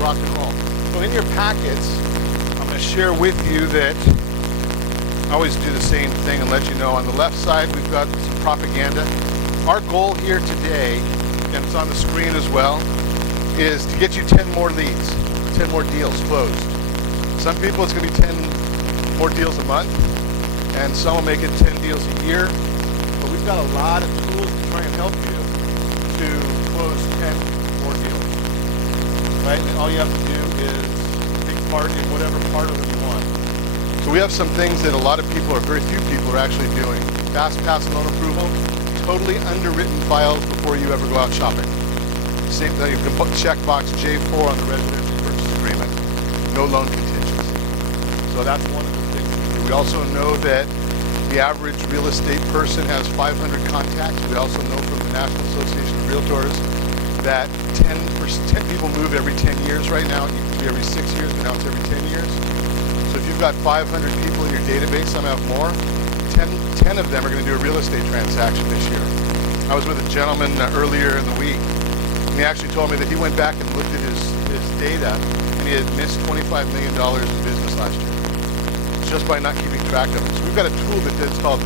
rock and roll. So in your packets, I'm going to share with you that I always do the same thing and let you know. On the left side, we've got some propaganda. Our goal here today, and it's on the screen as well, is to get you 10 more leads, 10 more deals closed. Some people it's going to be 10 more deals a month, and some will make it 10 deals a year. But we've got a lot of tools to try and help you to close 10 more deals. Right? And all you have to do is take part in whatever part of them you want. So we have some things that a lot of people, or very few people, are actually doing. Fast pass loan approval, totally underwritten files before you ever go out shopping. Same thing, you can check box J4 on the residential purchase agreement. No loan contingency. So that's one of the things we do. We also know that the average real estate person has 500 contacts. We also know from the National Association of Realtors that 10 people move every 10 years right now. It used to be every 6 years, but now it's every 10 years. So if you've got 500 people in your database, some have more, 10 of them are going to do a real estate transaction this year. I was with a gentleman earlier in the week, and he actually told me that he went back and looked at his data, and he had missed $25 million in business last year, just by not keeping track of it. So we've got a tool that's called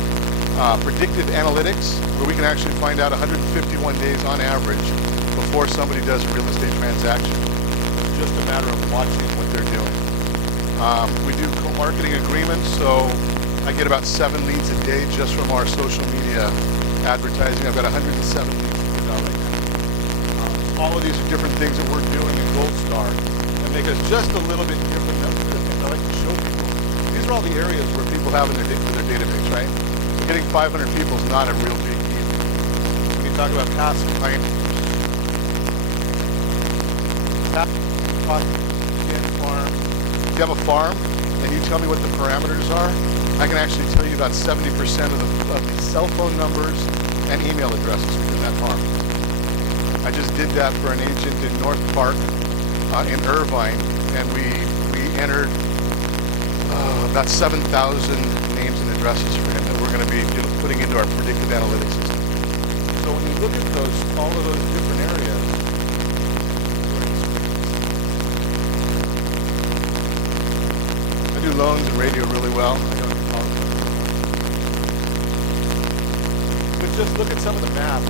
predictive analytics, where we can actually find out 151 days on average before somebody does a real estate transaction. It's just a matter of watching what they're doing. We do co-marketing agreements, so I get about 7 leads a day just from our social media advertising. I've got 107 leads to put out right now. All of these are different things that we're doing in Gold Star that make us just a little bit different. That's the things I like to show people. These are all the areas where people have in their database, right? So getting 500 people is not a real big deal. When you talk about passive clients, farm. If you have a farm and you tell me what the parameters are, I can actually tell you about 70% of the cell phone numbers and email addresses within that farm. I just did that for an agent in North Park in Irvine, and we entered about 7,000 names and addresses for him that we're going to be putting into our predictive analytics system. So when you look at all of those different areas, I do loans and radio really well. I don't do politics. But just look at some of the math.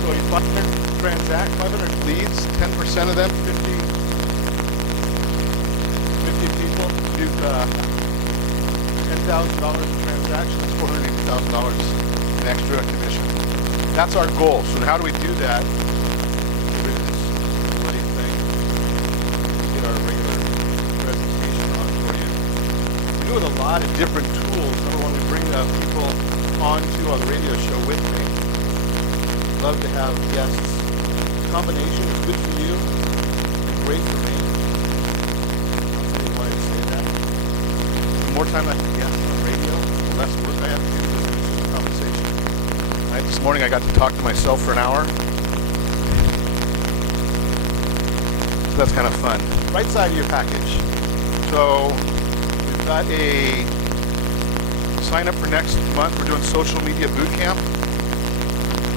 So you 500 transact, 500 leads, 10% of them, 50 people do $10,000 in transactions, $480,000 in extra commission. That's our goal. So how do we do that? Get rid of this bloody thing. Get our regular presentation on for you. We do it with a lot of different tools. Number one, we bring people onto the radio show with me. Love to have guests. The combination is good for you and great for me. I'll tell you why I say that. The more time I can guest on radio, the less work I have to do to listen to the conversation. Right, this morning I got to talk to myself for an hour. So that's kind of fun. Right side of your package. So we've got a sign up for next month. We're doing social media boot camp.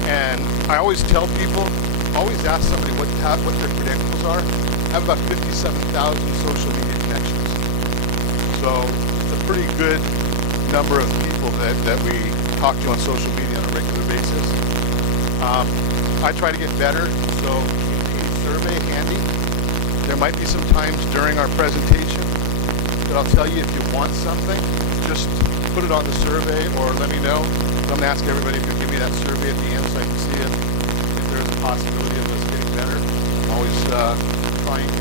And I always tell people, always ask somebody what their credentials are. I have about 57,000 social media connections. So it's a pretty good number of people that we talk to on social media on a regular basis. I try to get better, so keep the survey handy. There might be some times during our presentation that I'll tell you if you want something, just put it on the survey or let me know. So I'm going to ask everybody if you give me that survey at the end so I can see if there's a possibility of us getting better. I'm always trying.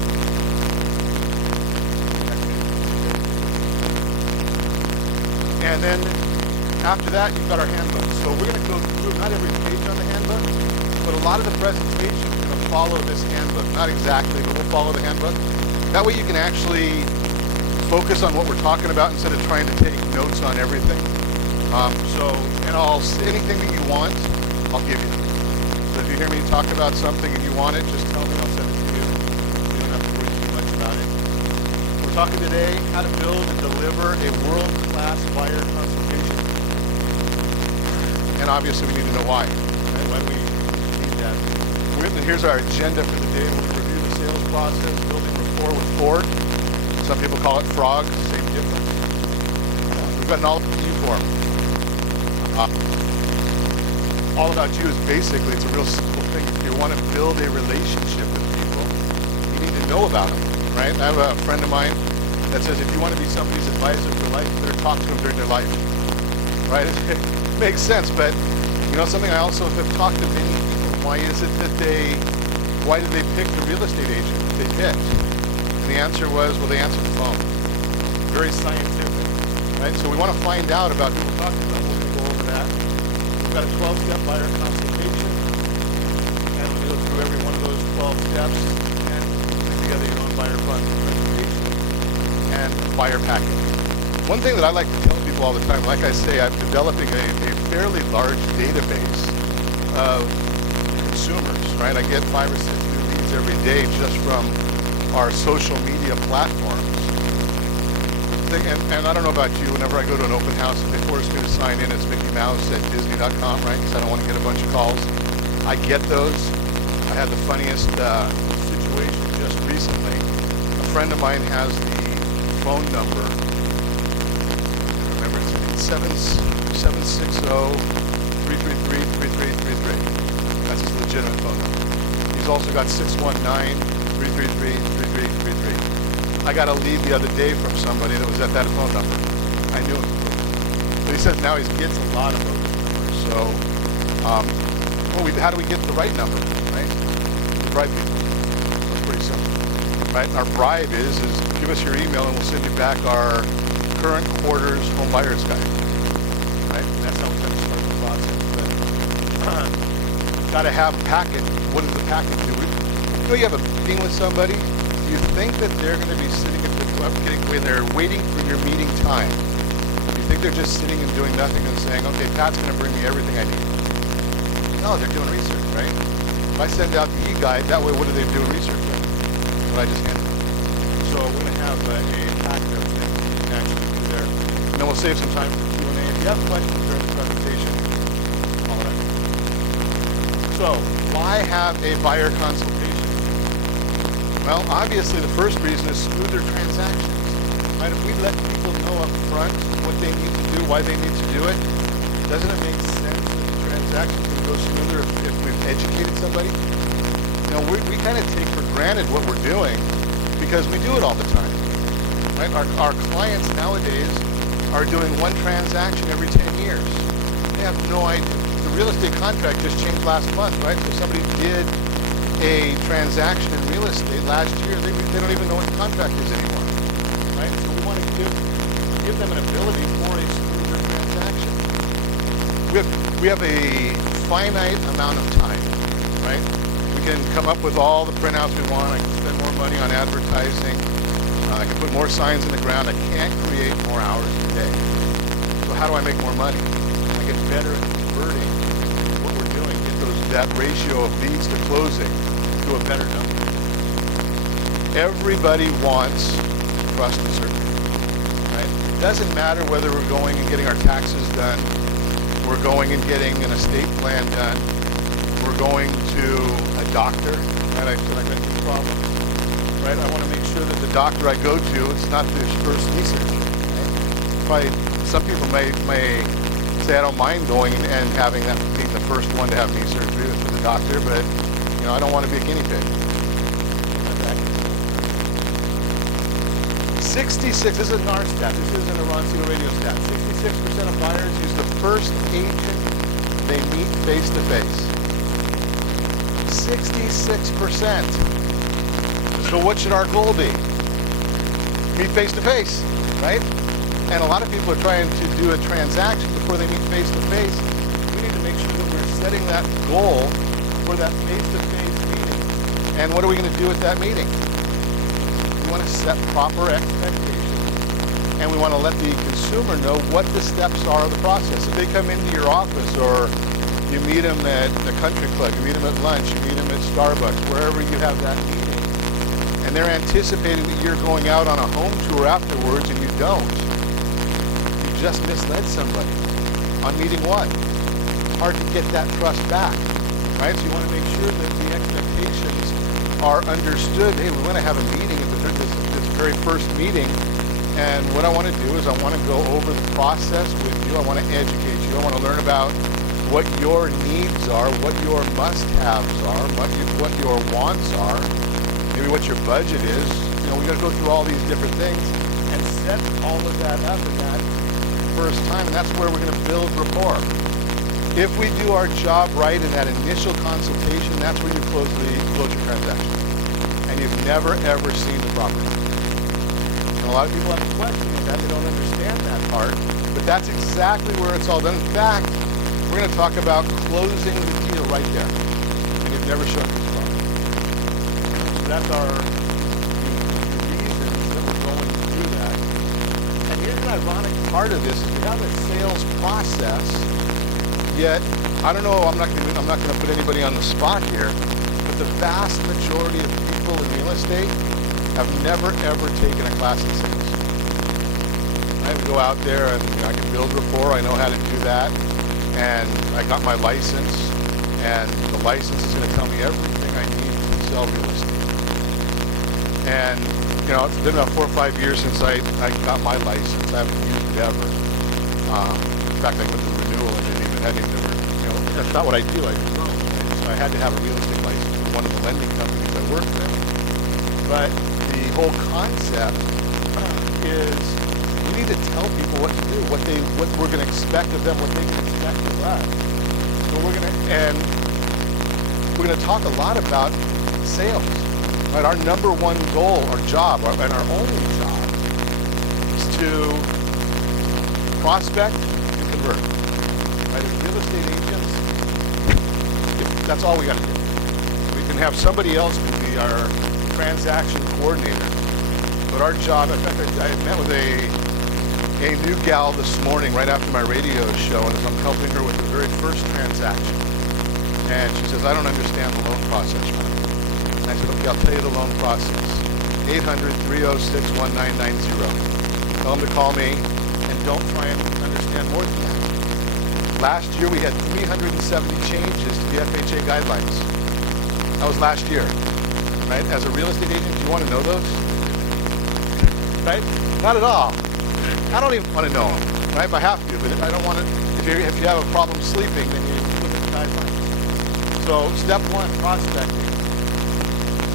And then after that, you've got our handbook. So we're going to go through not every page on the handbook, but a lot of the presentation is going to follow this handbook. Not exactly, but we'll follow the handbook. That way you can actually focus on what we're talking about instead of trying to take notes on everything. Anything that you want, I'll give you. So if you hear me talk about something and you want it, just tell me and I'll send it to you. You don't have to worry too much about it. We're talking today how to build and deliver a world-class buyer consultation. then obviously we need to know why. Right? Why do we need that? Here's our agenda for the day. We're going to review the sales process, building rapport with Ford. Some people call it frog, same difference. We've got an all about you form. All about you is basically, it's a real simple thing. If you want to build a relationship with people, you need to know about them, right? I have a friend of mine that says if you want to be somebody's advisor for life, you better talk to them during their life, right? It makes sense, but you know something, I also have talked to many people. Why is it that why did they pick the real estate agent that they picked? And the answer was, well, they answered the phone. Very scientific, right? So we want to find out about who we're talking about. We're going to go over that. We've got a 12-step buyer consultation, and we'll go through every one of those 12 steps and put together your own buyer presentation and buyer package. One thing that I like to tell people all the time, like I say, I'm developing a fairly large database of consumers, right? I get 5 or 6 new leads every day just from our social media platforms. And I don't know about you, whenever I go to an open house and they force me to sign in, it's Mickey Mouse at Disney.com, right? Because I don't want to get a bunch of calls. I get those. I had the funniest situation just recently. A friend of mine has the phone number. I remember it's 760-333-3333. That's his legitimate phone number. He's also got 619-333-3333. I got a lead the other day from somebody that was at that phone number. I knew him. But he says now he gets a lot of those numbers. So, how do we get the right number, right? The bribe people. That's pretty simple, right? Our bribe is give us your email and we'll send you back our current quarter's home buyer's guide, right? And that's how we're going to start the process. But got to have a packet. What does the packet do? You know, you have a meeting with somebody. You think that they're going to be sitting when they're waiting for your meeting time. You think they're just sitting and doing nothing and saying, okay, Pat's going to bring me everything I need. No, they're doing research, right? If I send out the e-guide, that way what are they doing research with? What I just handed them. So we're going to have a packet of things you can actually do there. And then we'll save some time for Q&A. If you have questions during the presentation, all that. So why have a buyer consultation? Well, obviously the first reason is smoother transactions. Right? If we let people know up front what they need to do, why they need to do it, doesn't it make sense that the transaction can go smoother if we've educated somebody? You know, we kind of take for granted what we're doing because we do it all the time. Right? Our clients nowadays are doing one transaction every 10 years. They have no idea. The real estate contract just changed last month, right? So somebody did a transaction in real estate last year, they don't even know what the contract is anymore, right? So we want to give them an ability for a smoother transaction. We have a finite amount of time, right? We can come up with all the printouts we want. I can spend more money on advertising. I can put more signs in the ground. I can't create more hours a day. So how do I make more money? I get better at converting what we're doing, get that ratio of leads to closing to a better number. Everybody wants trust and certainty, right? It doesn't matter whether we're going and getting our taxes done, we're going and getting an estate plan done, we're going to a doctor, and I mentioned this problem, right? I want to make sure that the doctor I go to, it's not the first knee surgery. Right? Some people may say I don't mind going and having that being the first one to have knee surgery for the doctor, but you know I don't want to be a guinea pig. 66. This is a NAR stat. This isn't a Ron Siegel radio stat. 66% of buyers use the first agent they meet face to face. 66%. So what should our goal be? Meet face to face, right? And a lot of people are trying to do a transaction before they meet face to face. We need to make sure that we're setting that goal for that face to face meeting. And what are we going to do at that meeting? We want to set proper expectations, and we want to let the consumer know what the steps are of the process. If they come into your office, or you meet them at the country club, you meet them at lunch, you meet them at Starbucks, wherever you have that meeting, and they're anticipating that you're going out on a home tour afterwards and you don't, you just misled somebody on meeting one. hard to get that trust back, right? So you want to make sure that the expectations are understood. Hey, we want to have a meeting at this very first meeting, and what I want to do is I want to go over the process with you. I want to educate you. I want to learn about what your needs are, what your must-haves are, what your wants are, maybe what your budget is. You know, we got to go through all these different things and set all of that up in that first time, and that's where we're going to build rapport. If we do our job right in that initial consultation, that's where you close your transaction, and you've never ever seen the property. And a lot of people have a question with that; they don't understand that part, but that's exactly where it's all done. In fact, we're going to talk about closing the deal right there, and you've never shown this property. So that's the reasons that we're going to do that. And here's an ironic part of this: is we have a sales process. Yet, I don't know, I'm not going to put anybody on the spot here, but the vast majority of people in real estate have never ever taken a class in sales. I go out there and I can build rapport, I know how to do that, and I got my license, and the license is going to tell me everything I need to sell real estate. And, you know, it's been about 4 or 5 years since I got my license. I haven't used it ever. In fact, I went to renewal and that's not what I do. I just don't. So I had to have a real estate license for one of the lending companies I worked with. But the whole concept is we need to tell people what to do, what we're going to expect of them, what they can expect of us. So we're going to talk a lot about sales. Right? Our number one goal, our job, and our only job is to prospect and convert. Right? As real estate agents, that's all we got to do. We can have somebody else be our transaction coordinator, but our job, in fact, I met with a new gal this morning right after my radio show, and I'm helping her with the very first transaction. And she says, I don't understand the loan process. And I said, okay, I'll tell you the loan process. 800-306-1990. Tell them to call me, and don't try and understand more than that. Last year, we had 370 changes to the FHA guidelines. That was last year, right? As a real estate agent, do you want to know those? Right? Not at all. I don't even want to know them, right? If I have to, but if I don't want to, if you have a problem sleeping, then you look at the guidelines. So, step one, prospecting.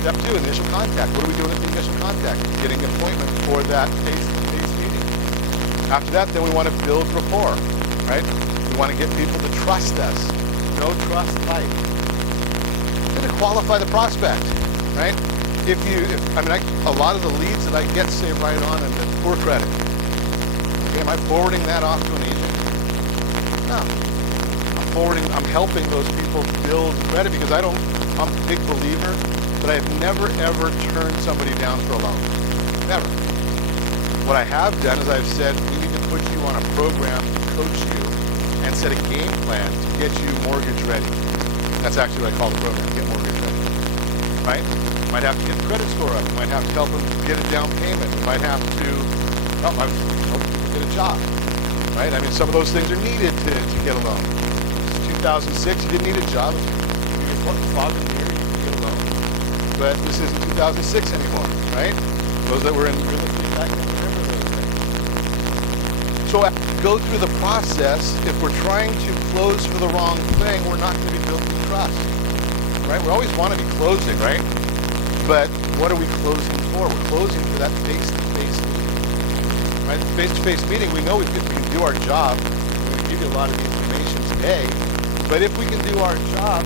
Step two, initial contact. What are we doing at the initial contact? Getting an appointment for that face-to-face meeting. After that, then we want to build rapport, right? We want to get people to trust us. No trust type. Then to qualify the prospect, right? A lot of the leads that I get say right on and the poor credit. Okay, am I forwarding that off to an agent? No. I'm helping those people build credit because I'm a big believer that I've never ever turned somebody down for a loan. Never. What I have done is I've said, we need to put you on a program to coach you and set a game plan to get you mortgage ready. That's actually what I call the program, get mortgage ready. Right? Might have to get the credit score up. Might have to help them get a down payment. We might have to help them get a job. Right? I mean, some of those things are needed to get a loan. It's 2006, you didn't need a job. You just worked father here, you could get a loan. But this isn't 2006 anymore, right? Those that were in real estate back then remember those things. So as we go through the process, if we're trying to close for the wrong thing, we're not going to be building trust. Right? We always want to be closing, right? But what are we closing for? We're closing for that face-to-face meeting. Right? The face-to-face meeting, we know we can do our job. We're going to give you a lot of the information today. But if we can do our job,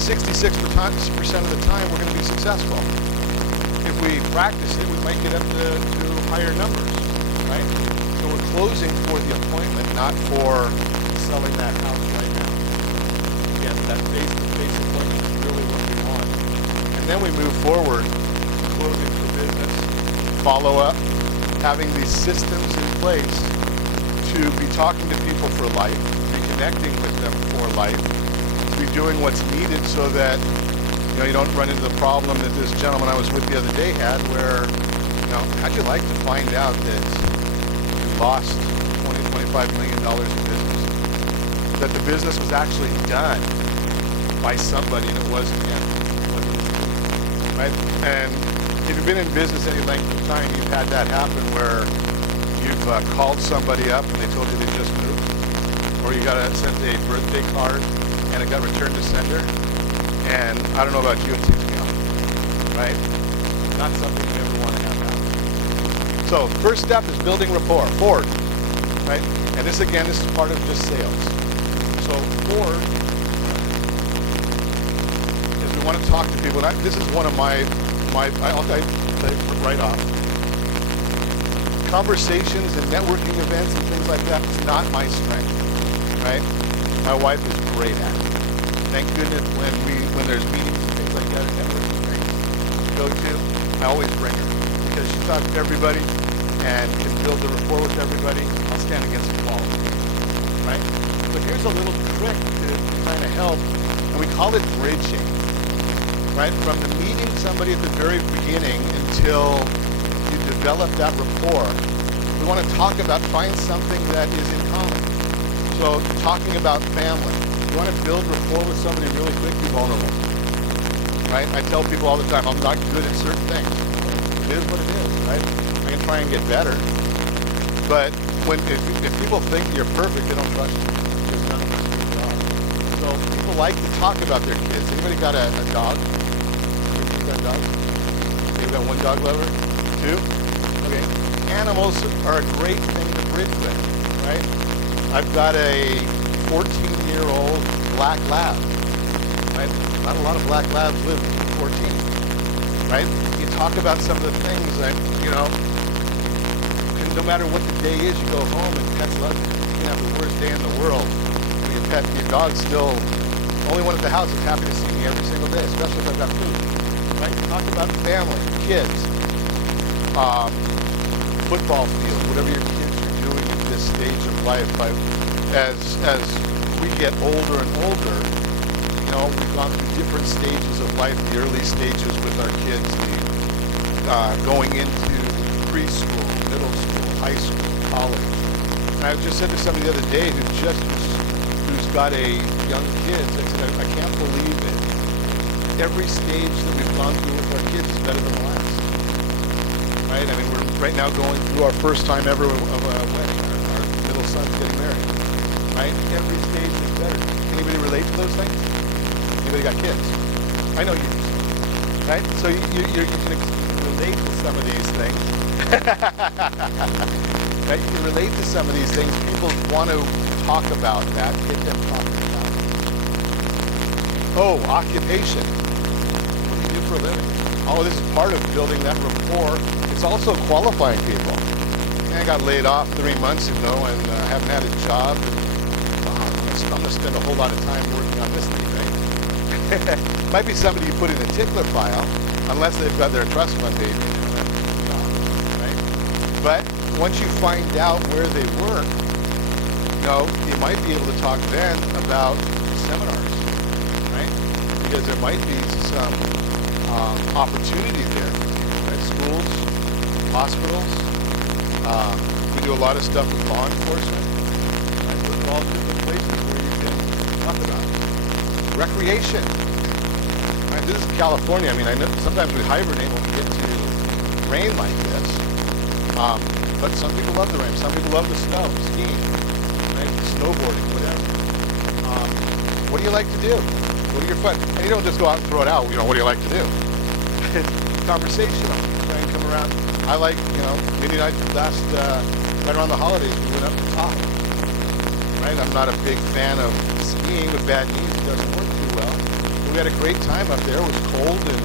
66% of the time, we're going to be successful. If we practice it, we might get up to higher numbers, right? So we're closing for the appointment, not for selling that house right now. Again, that face-to-face appointment is really what we want. And then we move forward, closing for business, follow up, having these systems in place to be talking to people for life, be connecting with them for life, to be doing what's needed so that you don't run into the problem that this gentleman I was with the other day had where, how'd you like to find out that you lost $20, $25 million in business? that the business was actually done by somebody and it wasn't him. Right? And if you've been in business any length of time, you've had that happen where you've called somebody up and they told you they just moved, or you got sent a birthday card and it got returned to sender. And I don't know about you, it ticks me off, right? Not something you ever want to have happen. So first step is building rapport. Ford, right? And this again, this is part of just sales. So Ford, if we want to talk to people, and this is one of I'll tell you right off. Conversations and networking events and things like that is not my strength, right? My wife is great at it. Thank goodness when there's meetings and things like that and networking things to go to, I always bring her because she talks to everybody and can build the rapport with everybody. I'll stand against the wall, right? So here's a little trick to kind of help, and we call it bridging. Right? From the meeting somebody at the very beginning until you develop that rapport, we want to find something that is in common. So talking about family, you want to build rapport with somebody really quick, be vulnerable. Right? I tell people all the time, I'm not good at certain things. It is what it is, right? I can try and get better. But if people think you're perfect, they don't trust you. Because none of us really are. So people like to talk about their kids. Anybody got a dog? Dog? Okay, we got one dog lover? Two? Okay. Animals are a great thing to bridge with, right? I've got a 14-year-old black lab, right? Not a lot of black labs live to 14, right? You talk about some of the things that, no matter what the day is, you go home and pets love you. You can have the worst day in the world. Your dog's still the only one at the house is happy to see me every single day, especially if I've got food. Right? Talk about family, kids, football field, whatever your kids are doing at this stage of life. As we get older and older, we've gone through different stages of life. The early stages with our kids, going into preschool, middle school, high school, college. And I just said to somebody the other day who's got a young kid, I said, I can't believe it. Every stage that we've gone through with our kids is better than the last, right? I mean, we're right now going through our first time ever of a wedding. Our middle son's getting married, right? Every stage is better. Anybody relate to those things? Anybody got kids? I know you do, right? So you can relate to some of these things. Right? You can relate to some of these things. People want to talk about that, get them talking about it. Oh, occupation. For a living. Oh, this is part of building that rapport. It's also qualifying people. I got laid off 3 months ago and haven't had a job. And, I'm going to spend a whole lot of time working on this thing, right? Might be somebody you put in a tickler file, unless they've got their trust fund baby. Right? But once you find out where they work, you might be able to talk then about seminars, right? Because there might be some opportunity there, right? Schools, hospitals. We do a lot of stuff with law enforcement. Right? Those are all different places where you can talk about it. Recreation. Right? This is California. I mean, I know sometimes we hibernate when we get to rain like this. But some people love the rain. Some people love the snow, skiing, right? Snowboarding, whatever. What do you like to do? What are your fun? And you don't just go out and throw it out. What do you like to do? Conversational. Try and come around. I like, maybe right around the holidays, we went up to top. Right? I'm not a big fan of skiing with bad knees. It doesn't work too well. But we had a great time up there. It was cold, and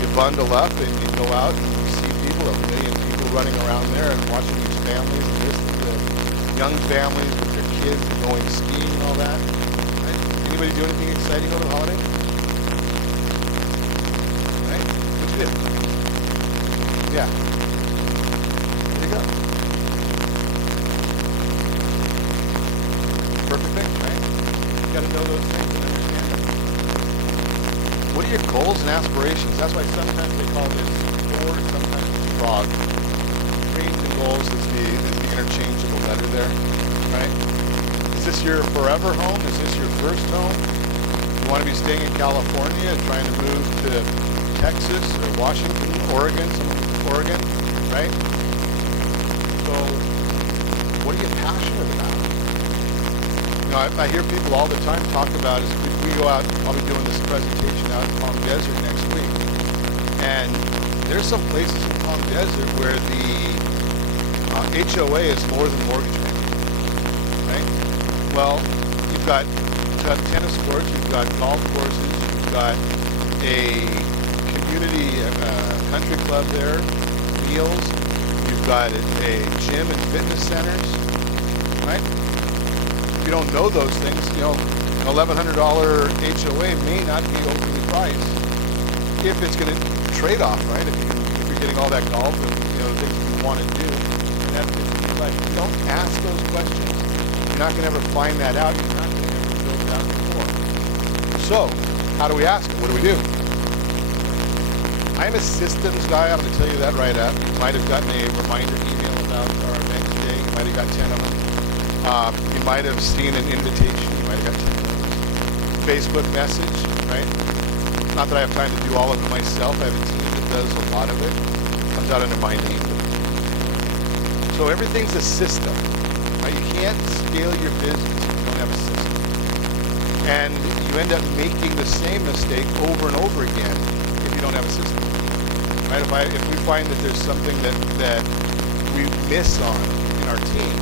you bundle up, and you go out and you see people, 1 million people running around there, and watching these families and listening to young families with their kids and going skiing and all that. Right? Anybody do anything exciting over the holidays? Right? What you do? Yeah. There you go. Perfect thing, right? You got to know those things and understand them. What are your goals and aspirations? That's why sometimes they call this Ford, sometimes it's frog. Dreams and goals is the interchangeable letter there, right? Is this your forever home? Is this your first home? You want to be staying in California and trying to move to Texas or Washington, Oregon, Oregon, right? So what are you passionate about? You know, I hear people all the time talk about is we go out, I'll be doing this presentation out in Palm Desert next week. And there's some places in Palm Desert where the HOA is more than mortgage payment, right? Well, you've got tennis courts, you've got golf courses, you've got a community country club there, meals, you've got a gym and fitness centers, right? If you don't know those things, you know, an $1,100 HOA may not be overly priced if it's going to trade off, right? If you're getting all that golf and, you know, the things you want to do. And that's if you don't ask those questions, you're not going to ever find that out. You're not going to ever build that before. So, how do we ask it? What do we do? I'm a systems guy. I'm going to tell you that right up. You might have gotten a reminder email about our event today. You might have got 10 of them. You might have seen an invitation. You might have got 10 of those. Facebook message, right? Not that I have time to do all of it myself. I have a team that does a lot of it. It comes out under my name. So everything's a system. Right? You can't scale your business if you don't have a system. And you end up making the same mistake over and over again if you don't have a system. Right? If we find that there's something that we miss on in our team,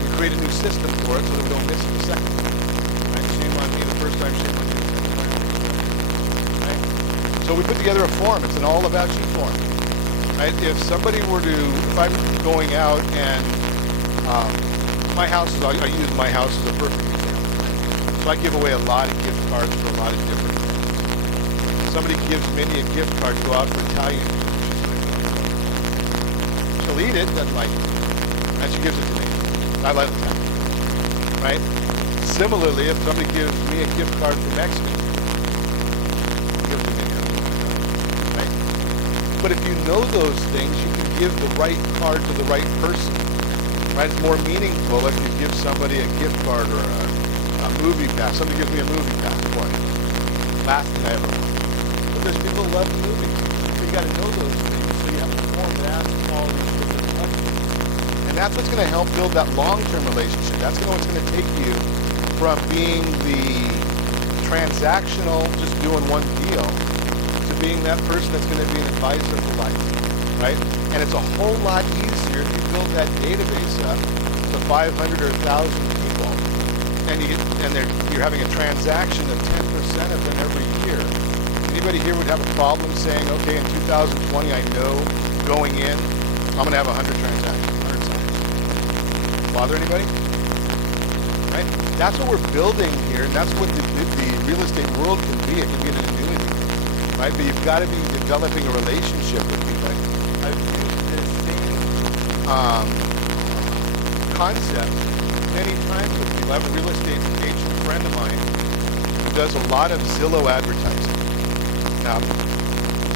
we create a new system for it so that we don't miss it the second time. Right? Shame on me the first time, shame on you the second time. Right? So we put together a form. It's an all about you form. Right? If I'm going out and my house I use my house as a perfect example. So I give away a lot of gift cards for a lot of different things. Somebody gives Minnie a gift card to go out for Italian food. She'll eat it, doesn't like it. And she gives it to me. I like Italian. Right? Similarly, if somebody gives me a gift card for Mexican food, give it to me. Right? But if you know those things, you can give the right card to the right person. Right? It's more meaningful if you give somebody a gift card or a movie pass. Somebody gives me a movie pass for it. Last thing I ever want. But there's people who love the movie. So you got to know those things. So you have to form that all these different questions. And that's what's going to help build that long-term relationship. That's what's going to take you from being the transactional, just doing one deal, to being that person that's going to be an advisor for life. Right? And it's a whole lot easier if you build that database up to 500 or 1,000 people, and you're having a transaction of 10% of them every year. Anybody here would have a problem saying, okay, in 2020, I know going in, I'm going to have 100 transactions, 100 signs. Bother anybody? Right? That's what we're building here, and that's what the real estate world can be. It can be an annuity. Right? But you've got to be developing a relationship with people. I've used this same concept many times with people. I have a real estate agent friend of mine who does a lot of Zillow advertising. Now,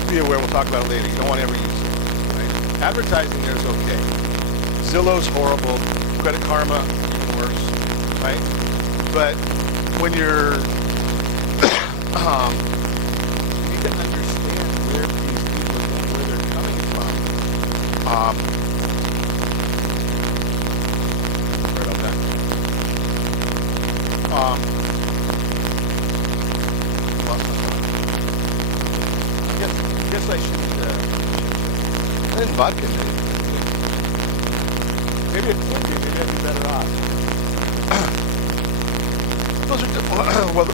be aware, we'll talk about it later. You don't want to ever use it. Right? Advertising there is okay. Zillow's horrible. Credit Karma, even worse. Right? But when you're, you need to understand where these people are going, where they're coming from. Right on that. I guess I should. I didn't vodka maybe. Maybe it could be. Maybe I'd be better off. Those are well.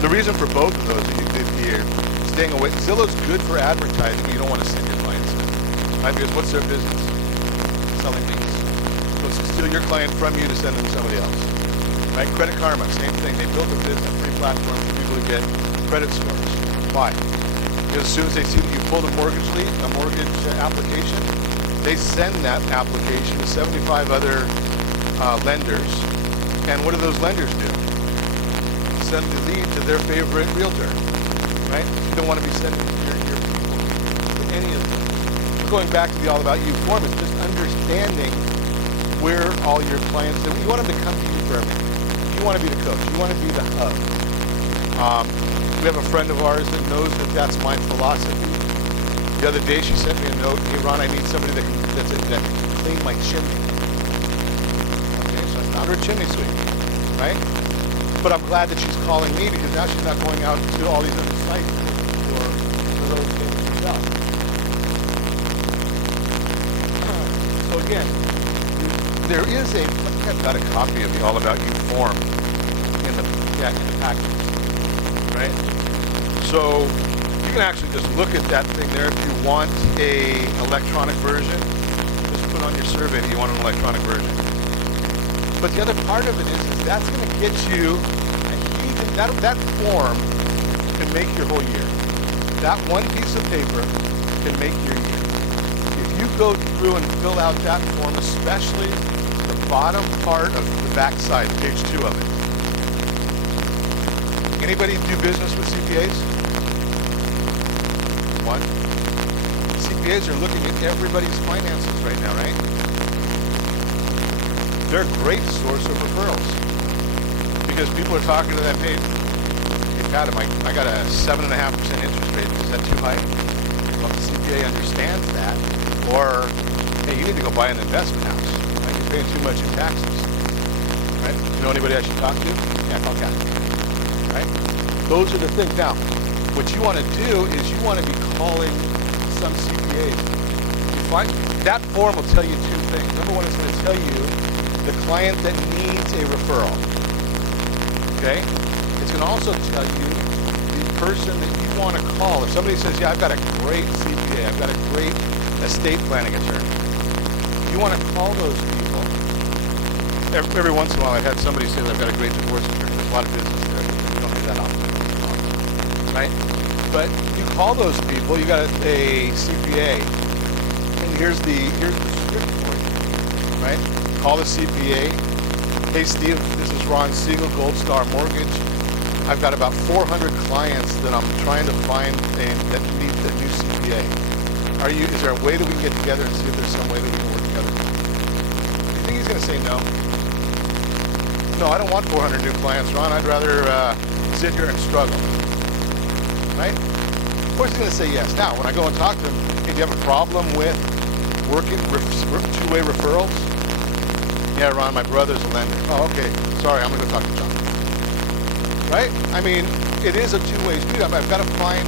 The reason for both of those, if you're staying away, Zillow's good for advertising. You don't want to send your clients in. Right? Because what's their business? Selling things. So it's to steal your client from you to send them to somebody else. Right? Credit Karma, same thing. They built a business, free platform for people to get credit scores. Why? Because as soon as they see that you pulled a mortgage application, they send that application to 75 other lenders. And what do those lenders do? Send the lead to their favorite realtor. Right? You don't want to be sending your people to any of them. We're going back to the All About You form. It's just understanding where all your clients, you want them to come to you for everything. You want to be the coach. You want to be the hub. We have a friend of ours that knows that that's my philosophy. The other day she sent me a note, hey Ron, I need somebody that can clean my chimney. Okay, so I found her a chimney sweep, right? But I'm glad that she's calling me because now she's not going out to all these other sites for those things herself. So again, there is I think I've got a copy of the All About You form in the package, right? So you can actually just look at that thing there if you want a electronic version. Just put on your survey that you want an electronic version. But the other part of it is that's going to get you that form can make your whole year. That one piece of paper can make your year. If you go through and fill out that form, especially the bottom part of the back side, page 2 of it. Anybody do business with CPAs? One. CPAs are looking at everybody's finances right now, right? They're a great source of referrals because people are talking to them, hey Pat, I got a 7.5% interest rate. Is that too high? Well, the CPA understands that. Or, hey, you need to go buy an investment house. Right? You're paying too much in taxes. Right? You know anybody I should talk to? Yeah, call Kathy. Right? Those are the things. Now, what you want to do is you want to be calling some CPAs. You find that form will tell you two things. Number one, it's going to tell you the client that needs a referral. Okay? It's going to also tell you the person that you want to call. If somebody says, yeah, I've got a great CPA, I've got a great estate planning attorney, you want to call those people. Every once in a while I've had somebody say that I've got a great divorce attorney. There's a lot of business there. We don't do that often. Right? But you call those people, you got a CPA, and here's the script for you. Right? Call the CPA. Hey Steve, this is Ron Siegel, Gold Star Mortgage. I've got about 400 clients that I'm trying to find that need a new CPA. Is there a way that we can get together and see if there's some way that we can work together? Do you think he's going to say no? No, I don't want 400 new clients, Ron. I'd rather sit here and struggle. Right? Of course he's going to say yes. Now, when I go and talk to him, hey, do you have a problem with working two-way referrals? Yeah, Ron, my brother's a lender. Oh, okay. Sorry, I'm going to go talk to John. Right? I mean, it is a two-way street. I've got to find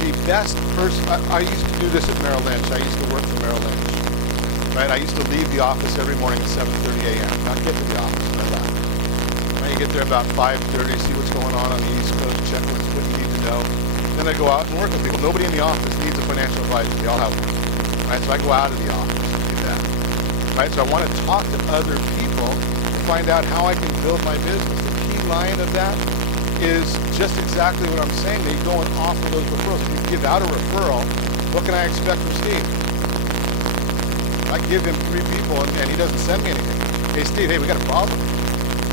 the best person. I used to do this at Merrill Lynch. I used to work for Merrill Lynch. Right? I used to leave the office every morning at 7:30 a.m. Not get to the office and I left. Right? You get there about 5:30, see what's going on the East Coast, check what you need to know. Then I go out and work with people. Nobody in the office needs a financial advisor. They all have one. Right? So I go out of the office and do that. Right? So I want to talk to other people to find out how I can build my business. The key line of that is just exactly what I'm saying. They go and offer those referrals. If you give out a referral, what can I expect from Steve? I give him 3 people and he doesn't send me anything. Hey Steve, hey, we got a problem.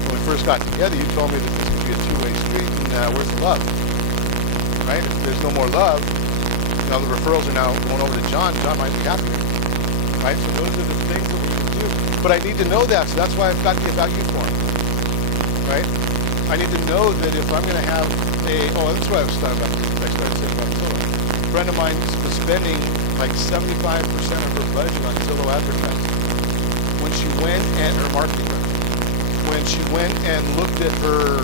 When we first got together, you told me that this could be a two-way street, and where's the love? Right? If there's no more love, the referrals are now going over to John. John might be happy. Right? So those are the things that we can do. But I need to know that, so that's why I've got the About You form. Right? I need to know that if I'm going to have that's what I was talking about. I started saying about Zillow. A friend of mine was spending like 75% of her budget on Zillow advertising. When she went and her marketing budget, when she went and looked at her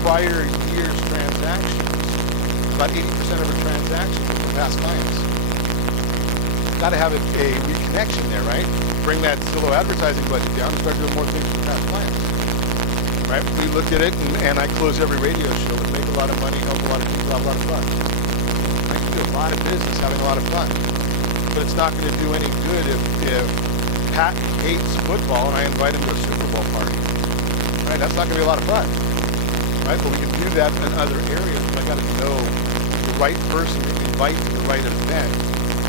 prior year's transactions, about 80% of her transactions were from past clients. Got to have a reconnection there, right? Bring that Zillow advertising budget down and start doing more things for past clients. Right? We look at it, and I close every radio show and make a lot of money, help a lot of people, have a lot of fun. I can do a lot of business having a lot of fun. But it's not going to do any good if Pat hates football and I invite him to a Super Bowl party. Right? That's not going to be a lot of fun. Right? But we can do that in other areas. But I got to know the right person to invite to the right event,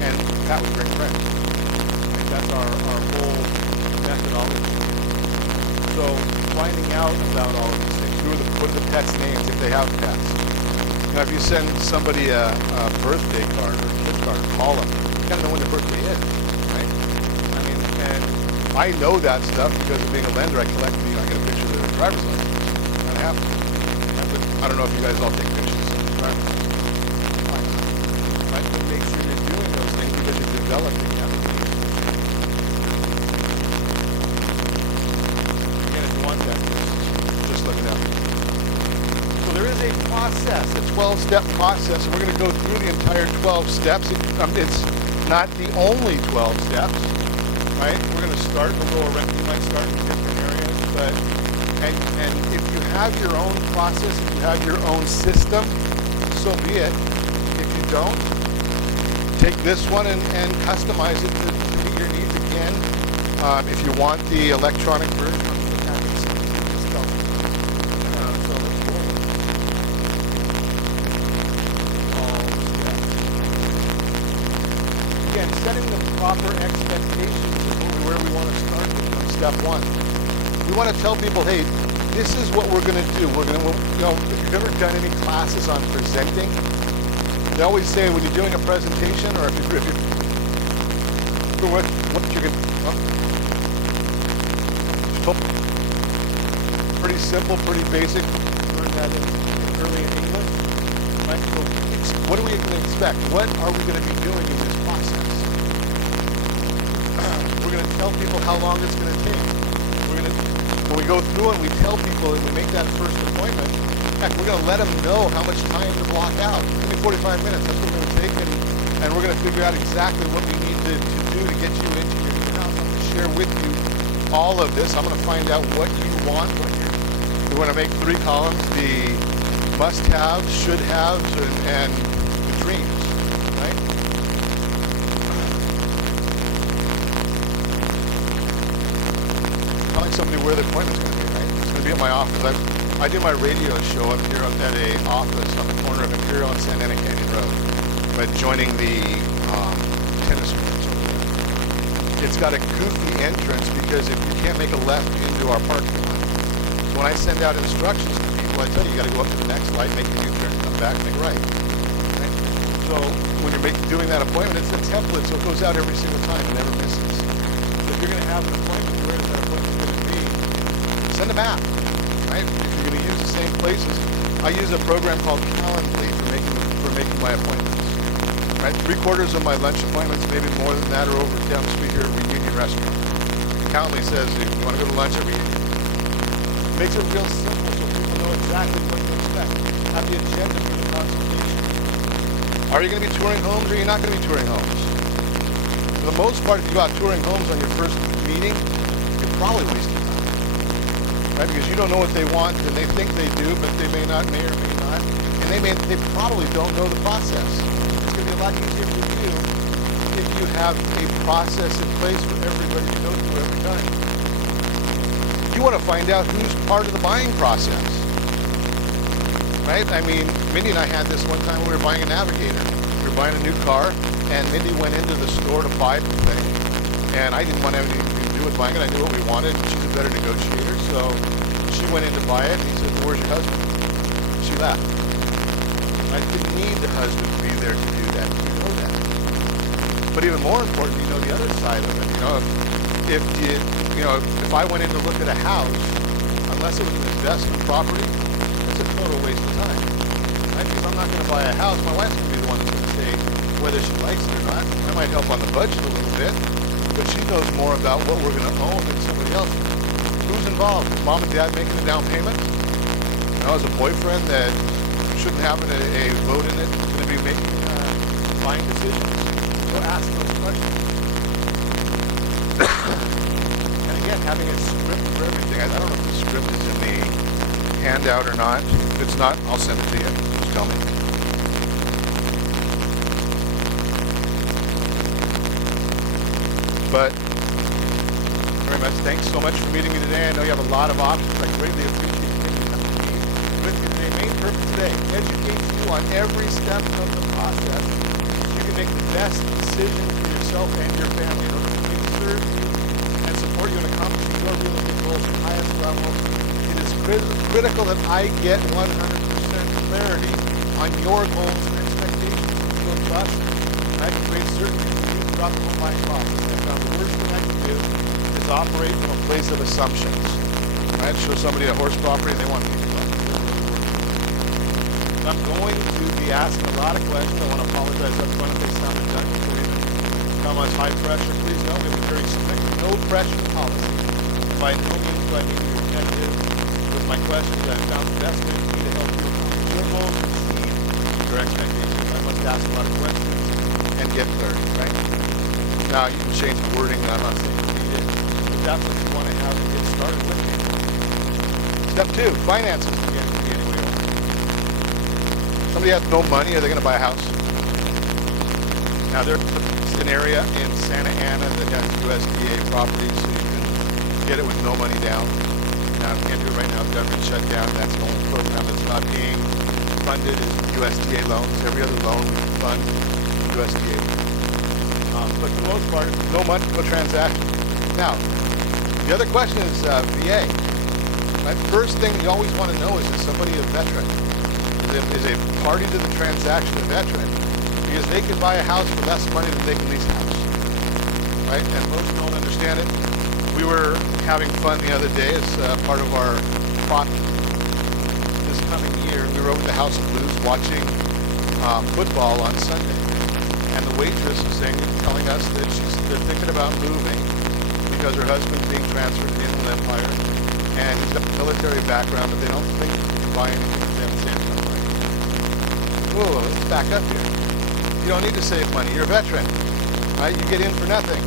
and Pat would bring friends. Right? That's our whole methodology. So finding out about all of these things, what are the pets' names if they have pets. Now, if you send somebody a birthday card or a gift card, call them. You gotta know when their birthday is, right? I mean, and I know that stuff because of being a lender. I collect, I get a picture of their driver's license. And I have to. I don't know if you guys all take pictures of the driver's license. Why not? Right? But make sure you're doing those things because you're developing that. Again, if you want that, just let me know. So there is a process, a 12-step process, and we're going to go through the entire 12 steps. It's not the only 12 steps, right? We're going to start in the lower right. You might start in different areas, but and if you have your own process, if you have your own system, so be it. If you don't, take this one and customize it to meet your needs again. If you want the electronic version, again, setting the proper expectations is where we want to start with on step one. We want to tell people, hey, this is what we're going to do. We're going to, if you've ever done any classes on presenting, they always say when you're doing a presentation, or if you're what you're going to, pretty simple, pretty basic. Learn that early in English. Right? So, what are we going to expect? What are we going to be doing in this process? We're going to tell people how long it's going to take. When we go through and we tell people and we make that first appointment, heck, we're going to let them know how much time to block out. Give me 45 minutes. That's what we're going to take, and we're going to figure out exactly what we need to do to get you into your new house. I'm going to share with you all of this. I'm going to find out what you want. We want to make 3 columns: the must-haves, should-haves, and the dreams. Right? Telling somebody where the appointment's going to be, right? It's going to be at my office. I do my radio show up here at a office on the corner of Imperial and Santa Ana Canyon Road, right, joining the tennis courts over there. It's got a goofy entrance because if you can't make a left into our parking lot, when I send out instructions to people, I tell you got to go up to the next light, make a U-turn, come back, make a right. Right? So when you're doing that appointment, it's a template, so it goes out every single time and never misses. So if you're going to have an appointment, where is that appointment going to be? Send a map, right? If you're going to use the same places, I use a program called Calendly for making my appointments. Right? 3/4 of my lunch appointments, maybe more than that, are over down the street here at Reunion Restaurant. Calendly says if you want to go to lunch at Reunion, makes it real simple so people know exactly what to expect. Have the agenda for the consultation. Are you going to be touring homes or are you not going to be touring homes? For the most part, if you go out touring homes on your first meeting, you're probably wasting time. Right? Because you don't know what they want, and they think they do, but they may not, may or may not. And they probably don't know the process. It's going to be a lot easier for you if you have a process in place for everybody to go through every time. You want to find out who's part of the buying process. Right? I mean, Mindy and I had this one time when we were buying a Navigator. We were buying a new car, and Mindy went into the store to buy the thing. And I didn't want to have anything to do with buying it. I knew what we wanted, and she's a better negotiator. So she went in to buy it, and he said, well, where's your husband? She left. I didn't need the husband to be there to do that. You know that. But even more important, you know the other side of it. If I went in to look at a house, unless it was an investment property, it's a total waste of time. Right? Because I'm not going to buy a house. My wife's going to be the one that's going to say whether she likes it or not. I might help on the budget a little bit, but she knows more about what we're going to own than somebody else. Who's involved? Is mom and dad making the down payment? As a boyfriend that shouldn't have a vote in it, going to be making buying decisions? So ask those questions. And again, having a script for everything. I don't know if the script is in the handout or not. If it's not, I'll send it to you. Just tell me. But very much, thanks so much for meeting me today. I know you have a lot of options. I greatly appreciate you taking the time to meet with me today. Main purpose today, educate you on every step of the process. You can make the best decision for yourself and your family in order to serve you and support you in accomplishing your real estate goals at the highest level. It is critical that I get 100% clarity on your goals and expectations. So trust, and I can create certainty for you throughout the whole buying process. I found the worst thing I can do is operate from a place of assumptions. Right? Show somebody a horse property and they want people property. I'm going to be asking a lot of questions. I want to apologize up front if they sound redundant or even come on high pressure. Please know we have a very strict no pressure policy. By no means do I make you repetitive with my questions. I found the best way for me to help you accomplish your goals, exceed your expectations. I must ask a lot of questions and get clarity, right? Now, you can change the wording. I'm not saying you need it, but that's what you want to have to get started with me. Step 2, finances begin to be anyway over. Somebody has no money, are they going to buy a house? Now, there's an area in Santa Ana that has USDA properties, so you can get it with no money down. Now, you can't do it right now, government shut down. That's the only program that's not being funded is USDA loans. Every other loan fund, USDA. But for the most part, no money, no transaction. Now, the other question is VA. Right? First thing you always want to know is somebody a veteran? Is a party to the transaction a veteran? Because they can buy a house for less money than they can lease a house. Right? And most don't understand it. We were having fun the other day as part of our prop this coming year. We were over at the House of Blues watching football on Sunday. And the waitress was telling us that they're thinking about moving because her husband's being transferred to the Inland Empire, and he's got a military background, but they don't think he can buy anything for them and save enough money. Whoa, let's back up here. You don't need to save money. You're a veteran, right? You get in for nothing.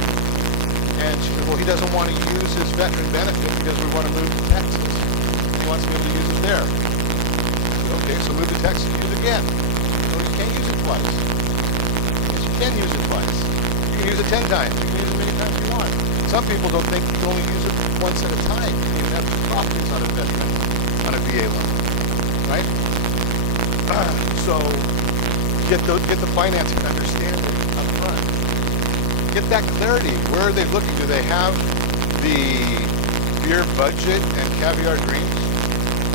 And she said, well, he doesn't want to use his veteran benefit because we want to move to Texas. He wants to be able to use it there. I said, okay, so move to Texas and use it again. No, you can't use it twice. You can use it twice. You can use it 10 times. You can use it many times you want. Some people don't think you can only use it once at a time. You can even have 2 properties on a veteran, on a VA loan, right? So get the financing, understand it up front. Get that clarity. Where are they looking? Do they have the beer budget and caviar dreams?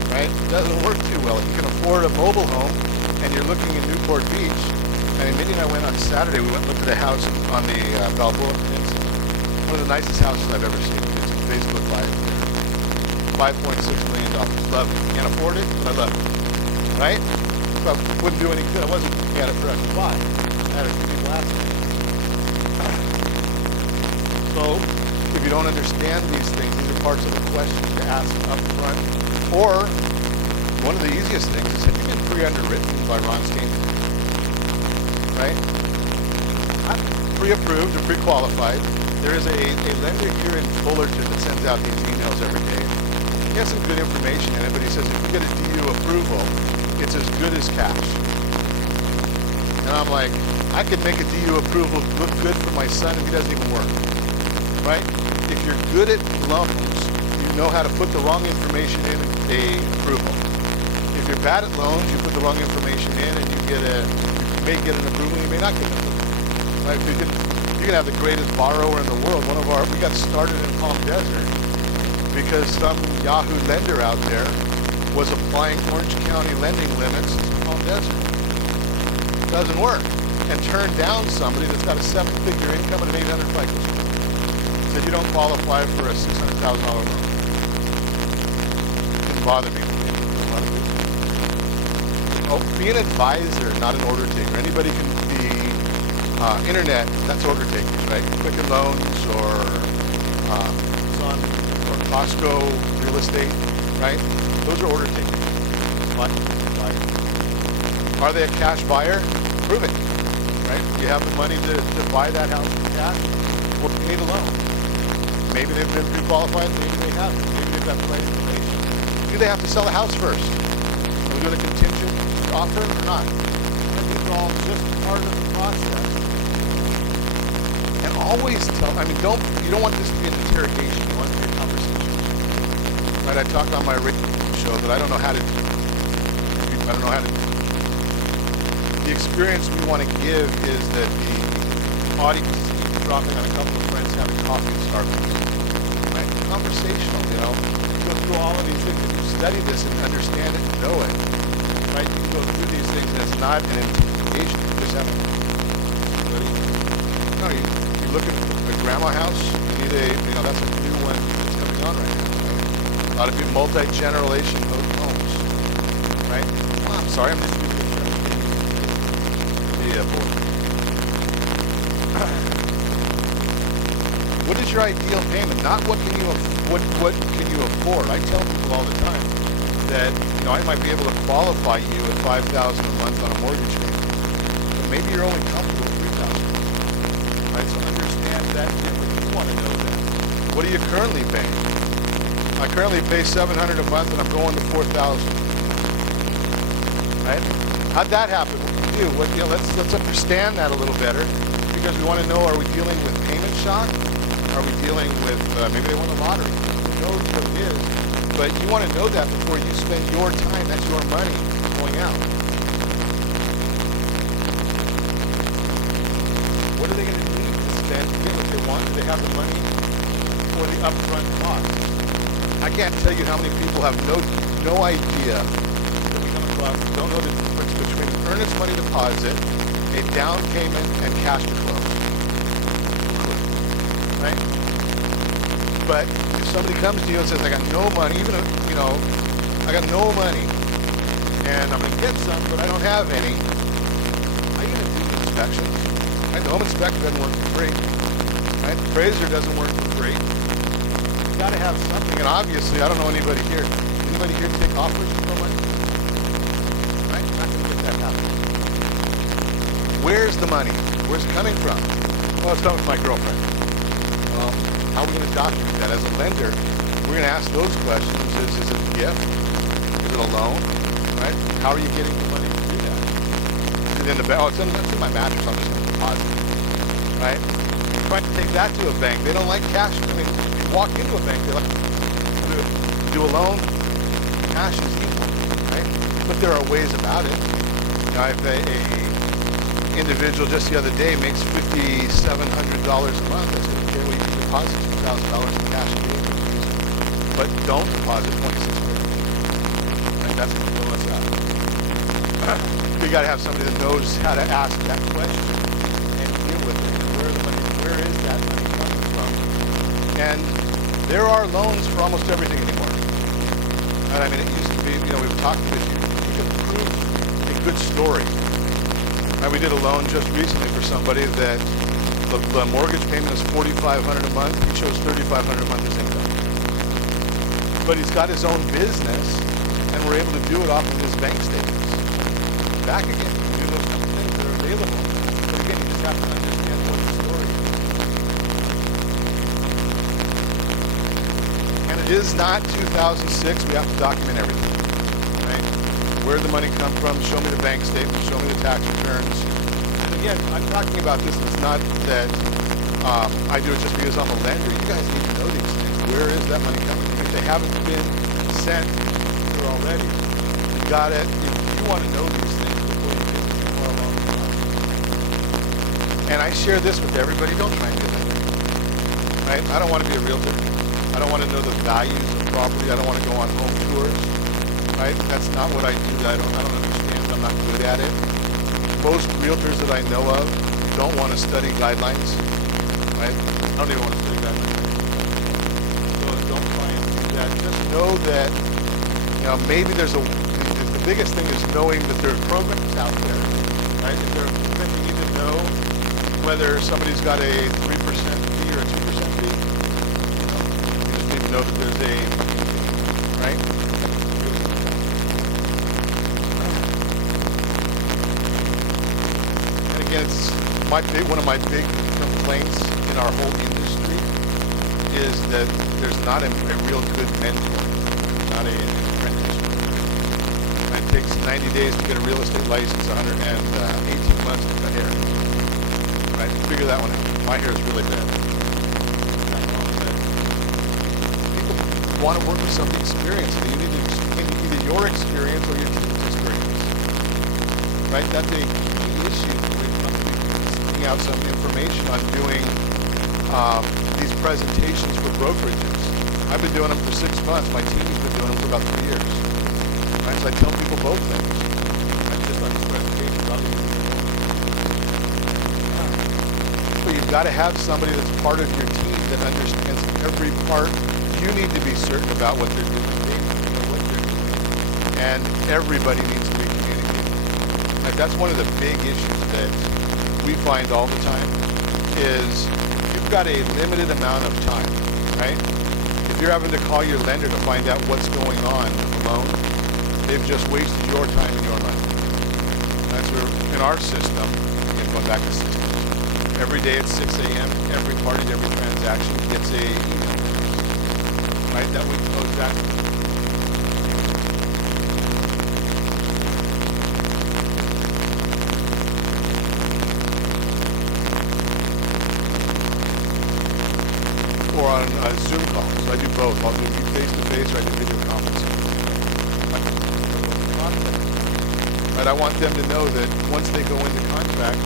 Right? It doesn't work too well. If you can afford a mobile home and you're looking in Newport Beach, and Mindy and I went on Saturday, we went and looked at a house on the Balboa Peninsula. One of the nicest houses I've ever seen. It's a Facebook Live there. $5.6 million. Love it. Can't afford it, but I love it. Right? But wouldn't do any good. I wasn't looking at it for us to buy. I had a few people ask me. So, if you don't understand these things, these are parts of the questions to ask up front. Or, one of the easiest things is, have you been pre-underwritten by Ronstein? Right? I'm pre-approved or pre-qualified. There is a lender here in Fullerton that sends out these emails every day. He has some good information in it, but he says if you get a DU approval, it's as good as cash. And I'm like, I could make a DU approval look good for my son if he doesn't even work. Right? If you're good at loans, you know how to put the wrong information in a approval. If you're bad at loans, you put the wrong information in and you may get an approval, you may not get an approval. Right? You can have the greatest borrower in the world. We got started in Palm Desert because some Yahoo lender out there was applying Orange County lending limits to Palm Desert. It doesn't work. And turned down somebody that's got a 7-figure income and an 800 FICO score. Said you don't qualify for a $600,000 loan. Didn't bother me. Oh, be an advisor, not an order taker. Anybody can be internet. That's order taking, right? Quicken Loans or Sun or Costco real estate, right? Those are order taking. But are they a cash buyer? Prove it, right? You have the money to buy that house in cash. Well, you need a loan. Maybe they've been pre-qualified. Maybe they haven't. Maybe they've got the right information. Do they have to sell the house first? Are we doing a contingent offer or not? These are all just part of the process. And always tell, you don't want this to be an interrogation, you want it to be a conversation. Right, I talked on my radio show that I don't know how to do. The experience we want to give is that the audience is dropping on a couple of friends having coffee at Starbucks. Right, conversational, you go through all of these things, if you study this and understand it and know it, right, you can go through these things and it's not an interrogation, you just have a... No, you look at the grandma house, you need that's a new one that's coming on right now. Right? A lot of people, multi-generation homes, right? Well, I'm sorry, I'm just giving you a board. What is your ideal payment? Not what can you afford. I tell people all the time that I might be able to qualify you at $5,000 a month on a mortgage payment, but maybe you're only comfortable with $3,000. Right? So understand that difference. You want to know that. What are you currently paying? I currently pay $700 a month, and I'm going to $4,000. Right? How'd that happen? What can you do? Let's understand that a little better, because we want to know: are we dealing with payment shock? Are we dealing with maybe they won the lottery? Who knows what it is? But you want to know that before you spend your time. That's your money going out. What are they going to need to spend to get what they want? Do they have the money for the upfront cost? I can't tell you how many people have no idea that we come across, don't know the difference between earnest money deposit, a down payment, and cash to close. Right? But if somebody comes to you and says, I got no money, even if, I got no money, and I'm going to get some, but I don't have any, how are you going to do the inspection? Right? The home inspector doesn't work for free. Right? The appraiser doesn't work for free. You've got to have something, and obviously, I don't know anybody here take offers for money? Right? You're not going to get that happening. Where's the money? Where's it coming from? Well, it's coming from my girlfriend. Well, how are we going to document that? As a lender, we're going to ask those questions. Is it a gift? Is it a loan? Right? How are you getting the money to do that? Is it in the bank? Oh, it's in my mattress. I'm just going to deposit it. Right? You're trying to take that to a bank. They don't like cash. I mean, you walk into a bank, they like to do a loan. Cash is equal. Right? But there are ways about it. I have a individual just the other day makes $5,700 a month. I said, okay, well, you can deposit $2,000 in cash immediately, but don't deposit $2,650. And that's going to blow us out. You got to have somebody that knows how to ask that question and deal with it. Where is that money coming from? And there are loans for almost everything anymore. And I mean, it used to be, we've talked about you can prove a good story. We did a loan just recently for somebody that the mortgage payment is $4,500 a month. He shows $3,500 a month as income. But he's got his own business, and we're able to do it off of his bank statements. Back again, you can do those kind of things. They're available. But again, you just have to understand what the story is. And it is not 2006. We have to document everything. Where did the money come from? Show me the bank statement. Show me the tax returns. And again, I'm talking about this. It's not that I do it just because I'm a lender. You guys need to know these things. Where is that money coming from? If they haven't been sent here already, you got it. You want to know these things before you get too far along the line. And I share this with everybody. Don't try and do that. Right? I don't want to be a realtor. I don't want to know the values of property. I don't want to go on home tours. Right? That's not what I do. I don't understand. I'm not good at it. Most realtors that I know of don't want to study guidelines. Right? I don't even want to study guidelines. So don't try and do that. Just know that maybe the biggest thing is knowing that there are programs out there. Right? If there are things you need to know whether somebody's got a 3% fee or a 2% fee. You just need to know that there's a right? Again, it's one of my big complaints in our whole industry is that there's not a real good mentor, not an apprentice. It takes 90 days to get a real estate license, 118 months to cut hair. Right? Figure that one out. My hair is really bad. People want to work with somebody experienced. You need to either your experience or your team's experience. Right? That's a key issue. Out some information on doing these presentations for brokerages. I've been doing them for 6 months. My team's been doing them for about 3 years. Right? So I tell people both things. Not just on these presentations. But you've got to have somebody that's part of your team that understands every part. You need to be certain about what they're doing. They need to know what they're doing. And everybody needs to be communicating. Like, that's one of the big issues that we find all the time is you've got a limited amount of time, right? If you're having to call your lender to find out what's going on with the loan, they've just wasted your time and your money. That's where, in our system, again, going back to systems, every day at 6 a.m., every party to every transaction gets a email, right? That we know exactly. Or on a Zoom call. So I do both. I'll do face-to-face or I do video conferencing. But I want them to know that once they go into contract,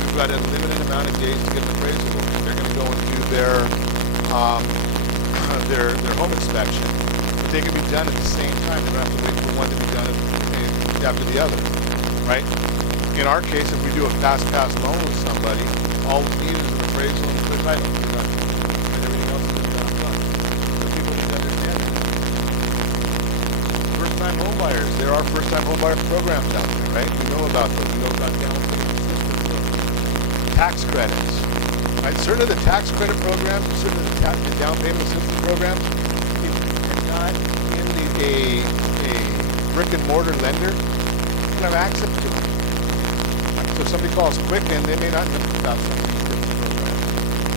we've got a limited amount of days to get an appraisal. They're going to go and do their home inspection. But they can be done at the same time. They don't have to wait for one to be done after the other, right? In our case, if we do a fast-pass loan with somebody, all we need is an appraisal and a clear title. First-time home buyers. There are first-time home buyer programs out there, right? We know about those. We know about down payment assistance programs, tax credits, right? Certain of the tax credit programs, certain of the down payment assistance programs, if you're not in a brick and mortar lender, you don't have access to them. So if somebody calls Quicken, they may not know about some of these different programs.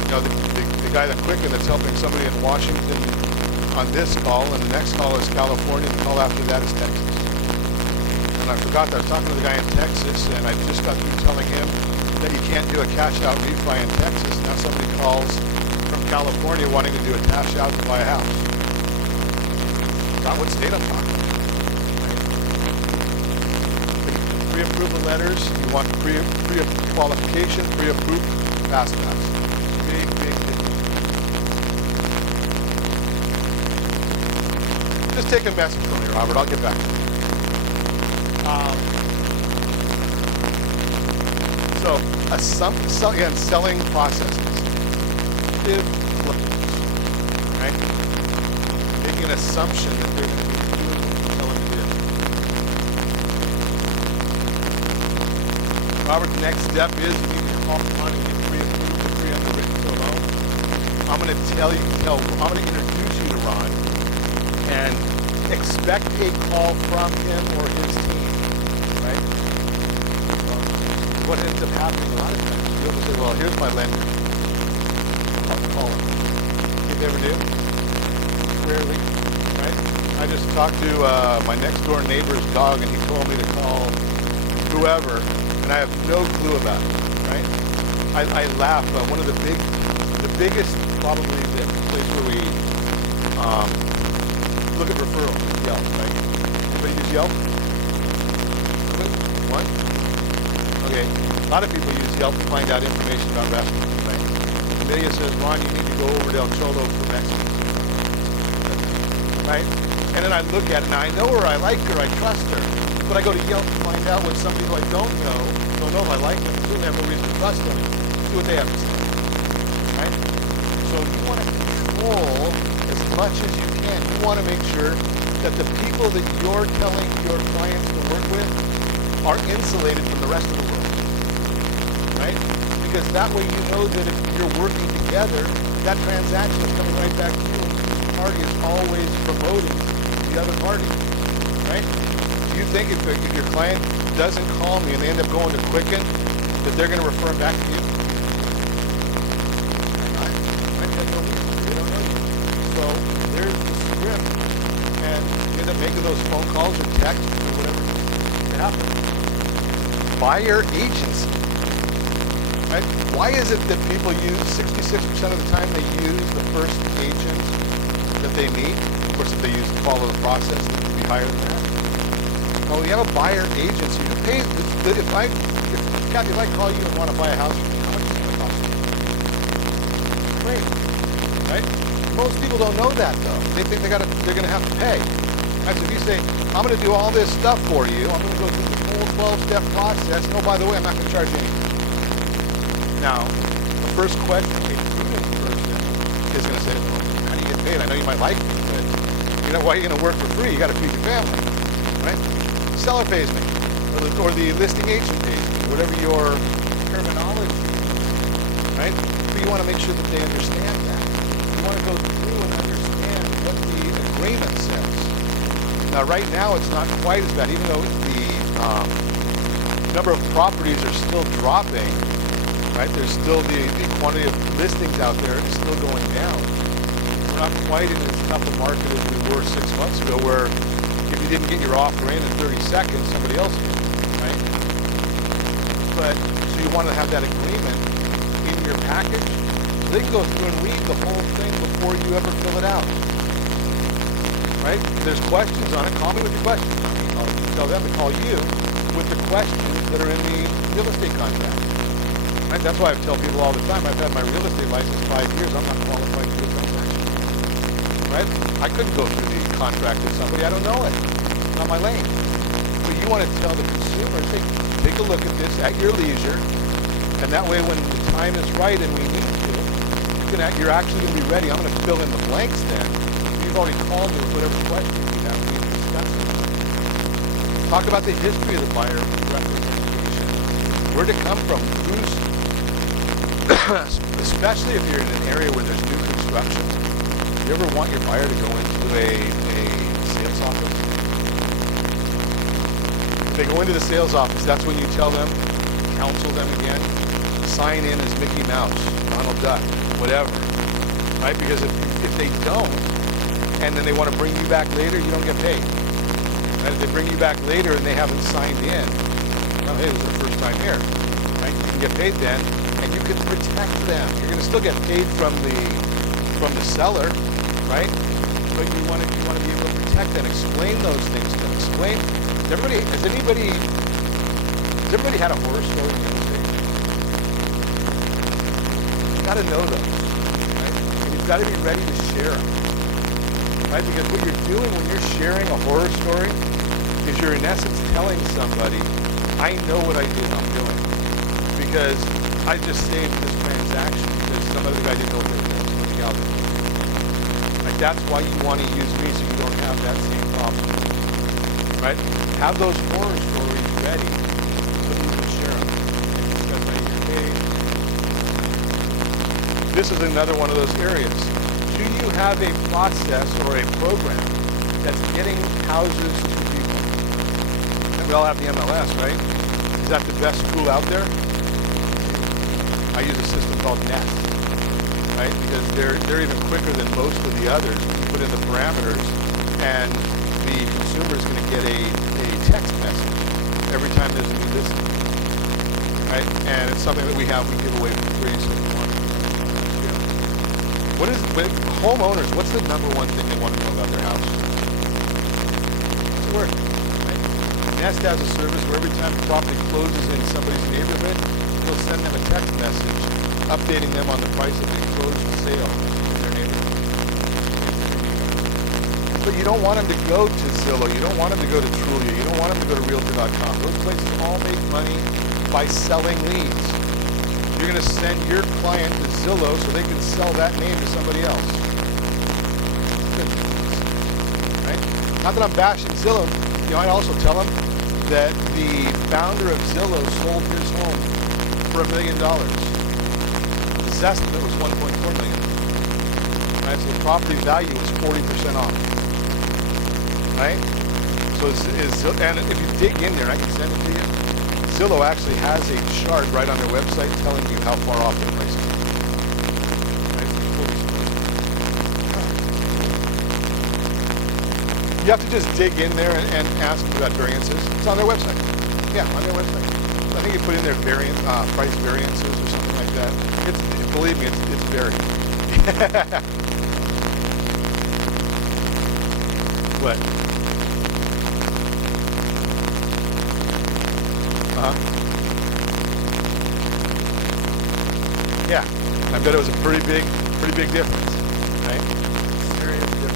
You know, the guy at Quicken that's helping somebody in Washington on this call, and the next call is California, the call after that is Texas. And I forgot that I was talking to the guy in Texas, and I just got through telling him that you can't do a cash out refi in Texas. Now somebody calls from California wanting to do a cash out to buy a house. Not what state I'm talking about. Right? Pre-approval letters, you want pre-qualification, pre-approved, fast pass. Big difference. Just take a message from me, Robert. I'll get back to you. Again, selling processes. Right? Making an assumption that they're going to be doing what you tell them to do. Robert, the next step is if you can call on and get pre-approved or pre-underwritten to a loan. I'm going to introduce you to Ron. And expect a call from him or his team, right? What ends up happening a lot of times, you'll say, well, here's my lender. I'll call him. Did they ever do? Rarely, right? I just talked to my next door neighbor's dog, and he told me to call whoever, and I have no clue about it, right? I laugh. One of the biggest, probably the place where we look at referrals, Yelp, right? Anybody use Yelp? One? Okay. A lot of people use Yelp to find out information about restaurants, right? Amelia says, Ron, you need to go over to El Cholo for Mexican food, right? And then I look at it, and I know her, I like her, I trust her. But I go to Yelp to find out what somebody who I don't know if I like them, certainly have no reason to trust them, see what they have to say, right? So you want to control as much as you can. You want to make sure that the people that you're telling your clients to work with are insulated from the rest of the world, right? Because that way you know that if you're working together, that transaction is coming right back to you, and the party is always promoting the other party, right? Do you think if your client doesn't call me and they end up going to Quicken, that they're going to refer them back to you? They don't know you. So there's the script, and you end up making those phone calls or texts or whatever it happens. Buyer agency, right? Why is it that people use 66% of the time they use the first agent that they meet? Of course, if they follow the process, it would be higher than that. Well, we have a buyer agency. You pay. Kathy, if I call you and want to buy a house, how much is it going to cost you? Great, right? Most people don't know that though. They think they're going to have to pay. Right? So if you say, I'm going to do all this stuff for you, I'm going to go through the whole 12-step process, and oh, by the way, I'm not going to charge you anything. Now, the first question a prudent person is going to say, well, how do you get paid? I know you might like me, but why are you going to work for free? You got to feed your family, right? The seller pays me, or the listing agent pays me, whatever your terminology is, right? But you want to make sure that they understand that. You want to go through and understand what the agreement says. Now, right now, it's not quite as bad, even though the number of properties are still dropping, right? There's still the quantity of listings out there is still going down. We're not quite in as tough a market as we were 6 months ago, where if you didn't get your offer in 30 seconds, somebody else did, right? But, so you want to have that agreement in your package. They can go through and read the whole thing before you ever fill it out, right? If there's questions on it, call me with the questions. I'll tell them to call you with the questions that are in the real estate contract. Right? That's why I tell people all the time, I've had my real estate license 5 years, I'm not qualified to do a transaction. Right? I couldn't go through the contract with somebody, I don't know it. It's not my lane. But you want to tell the consumer, take a look at this at your leisure, and that way when the time is right and we need to, you're actually going to be ready. I'm going to fill in the blanks then. You've already called me with whatever questions you have, we can discuss it. Talk about the history of the buyer representation. Where'd it come from? Especially if you're in an area where there's new construction. Do you ever want your buyer to go into a sales office? If they go into the sales office, that's when you tell them, counsel them again, sign in as Mickey Mouse, Donald Duck, whatever. Right? Because if they don't, and then they want to bring you back later, you don't get paid. And if they bring you back later and they haven't signed in, well, hey, it was their first time here, right? You can get paid then, and you can protect them. You're going to still get paid from the seller, right? But you want to be able to protect them, explain those things to them. Has everybody had a horror story in real estate? You got to know those, right? And you've got to be ready to share them, right? Because what you're doing when you're sharing a horror story is you're in essence telling somebody, I know what I did, I'm doing. Because I just saved this transaction because some other guy didn't know what they were doing, somebody else. Like, that's why you want to use me so you don't have that same problem. Right? Have those horror stories ready so you can share them. Discuss right here. This is another one of those areas. Do you have a process or a program that's getting houses to people? We all have the MLS, right? Is that the best tool out there? I use a system called Nest, right? Because they're even quicker than most of the others. You put in the parameters, and the consumer is going to get a text message every time there's a new listing, right? And it's something that we give away for free, so if you want to. With homeowners, what's the number one thing they want to know about their house? It's work. Nest has a service where every time the property closes in somebody's neighborhood, it'll send them a text message updating them on the price of the closed sale in their neighborhood. But you don't want them to go to Zillow. You don't want them to go to Trulia. You don't want them to go to Realtor.com. Those places all make money by selling leads. You're going to send your client to Zillow so they can sell that name to somebody else. Right? Not that I'm bashing Zillow. I also tell them that the founder of Zillow sold his home for $1 million. His estimate was $1.4 million. Right? So the property value was 40% off. Right? So and if you dig in there, I can send it to you. Zillow actually has a chart right on their website telling you how far off their price is. You have to just dig in there and ask them about variances. It's on their website. Yeah, on their website. I think you put in their price variances or something like that. Believe me, it's varied. What? Yeah, I bet it was a pretty big difference, right? Serious difference.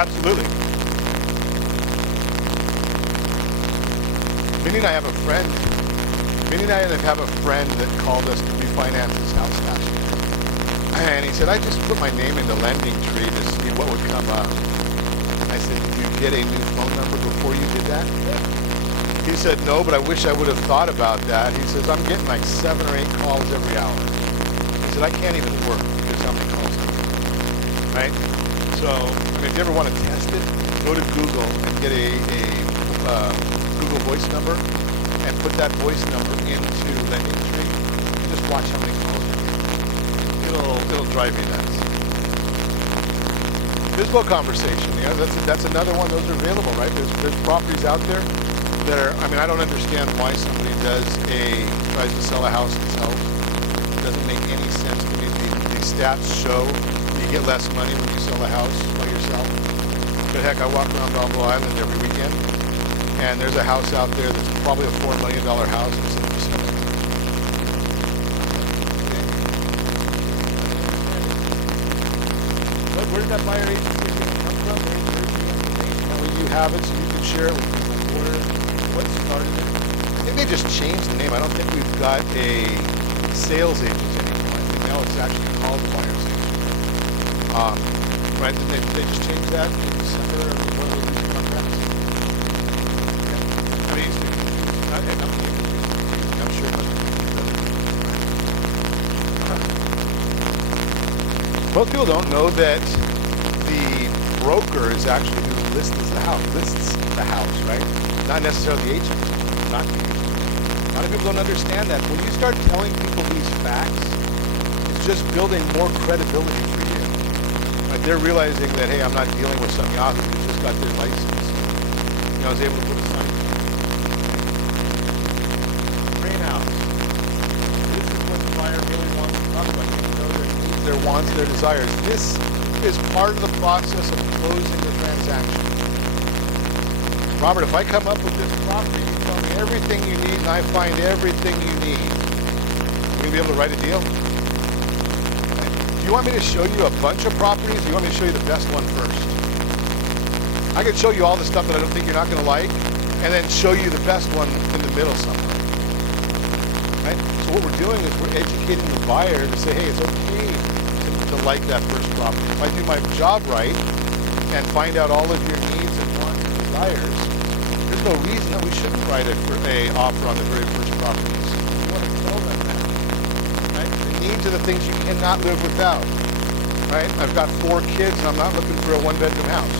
Absolutely. Minnie and I have a friend. Minnie and I have a friend that called us to refinance his house last year. And he said, I just put my name in the lending tree to see what would come up. I said, did you get a new phone number before you did that? He said, no, but I wish I would have thought about that. He says, I'm getting like 7 or 8 calls every hour. He said, I can't even work because how many calls I get. Right? So, I mean, if you ever want to test it, go to Google and get a Google voice number and put that voice number into Lending Tree and just watch how many calls you get. It'll drive you nuts. Visible conversation, yeah, that's another one. Those are available, right? There's properties out there that are, I mean, I don't understand why somebody tries to sell a house themselves. It doesn't make any sense to me. The stats show you get less money when you sell a house by yourself. But heck, I walk around Balboa Island every weekend, and there's a house out there that's probably a $4 million house that's in the center. Where did that buyer agency come from? Here's the information. That way you have it so you can share it with people. What started it? I think they just changed the name. I don't think we've got a sales agent anymore. I think now it's actually called the buyer's agent. Right? They just changed that in December or one of these contracts. Yeah. I mean, I'm sure it must be. Most people don't know that the broker is actually who lists the house, right? Not necessarily the agent. Not the agent. A lot of people don't understand that. When you start telling people these facts, it's just building more credibility for you. Like they're realizing that, hey, I'm not dealing with some Yahoo who just got their license. You know, I was able to put a sign. Greenhouse. This is what the buyer really wants to talk about. You know their needs, their wants, their desires. This is part of the process of closing the transaction. Robert, if I come up with this property, you tell me everything you need, and I find everything you need, are you going to be able to write a deal? Do you want me to show you a bunch of properties, or do you want me to show you the best one first? I could show you all the stuff that I don't think you're not going to like, and then show you the best one in the middle somewhere. Right? So what we're doing is we're educating the buyer to say, hey, it's okay to like that first property. If I do my job right and find out all of your needs and wants and desires, there's no reason that we shouldn't write an offer on the very first property. You want to tell them that. Right? The needs are the things you cannot live without. Right? I've got 4 kids and I'm not looking for a 1-bedroom house.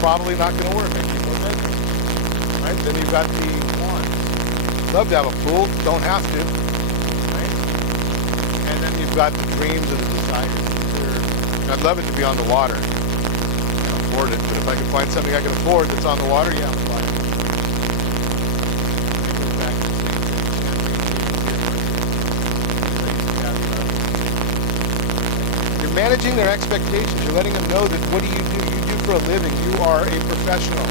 Probably not going to work. I need 4 bedrooms. Right? Then you've got the wants. Love to have a pool, don't have to. Right? And then you've got the dreams and the desires. I'd love it to be on the water. I can't afford it, but if I can find something I can afford that's on the water, yeah, I'm fine. You're managing their expectations. You're letting them know that what do? You do for a living. You are a professional.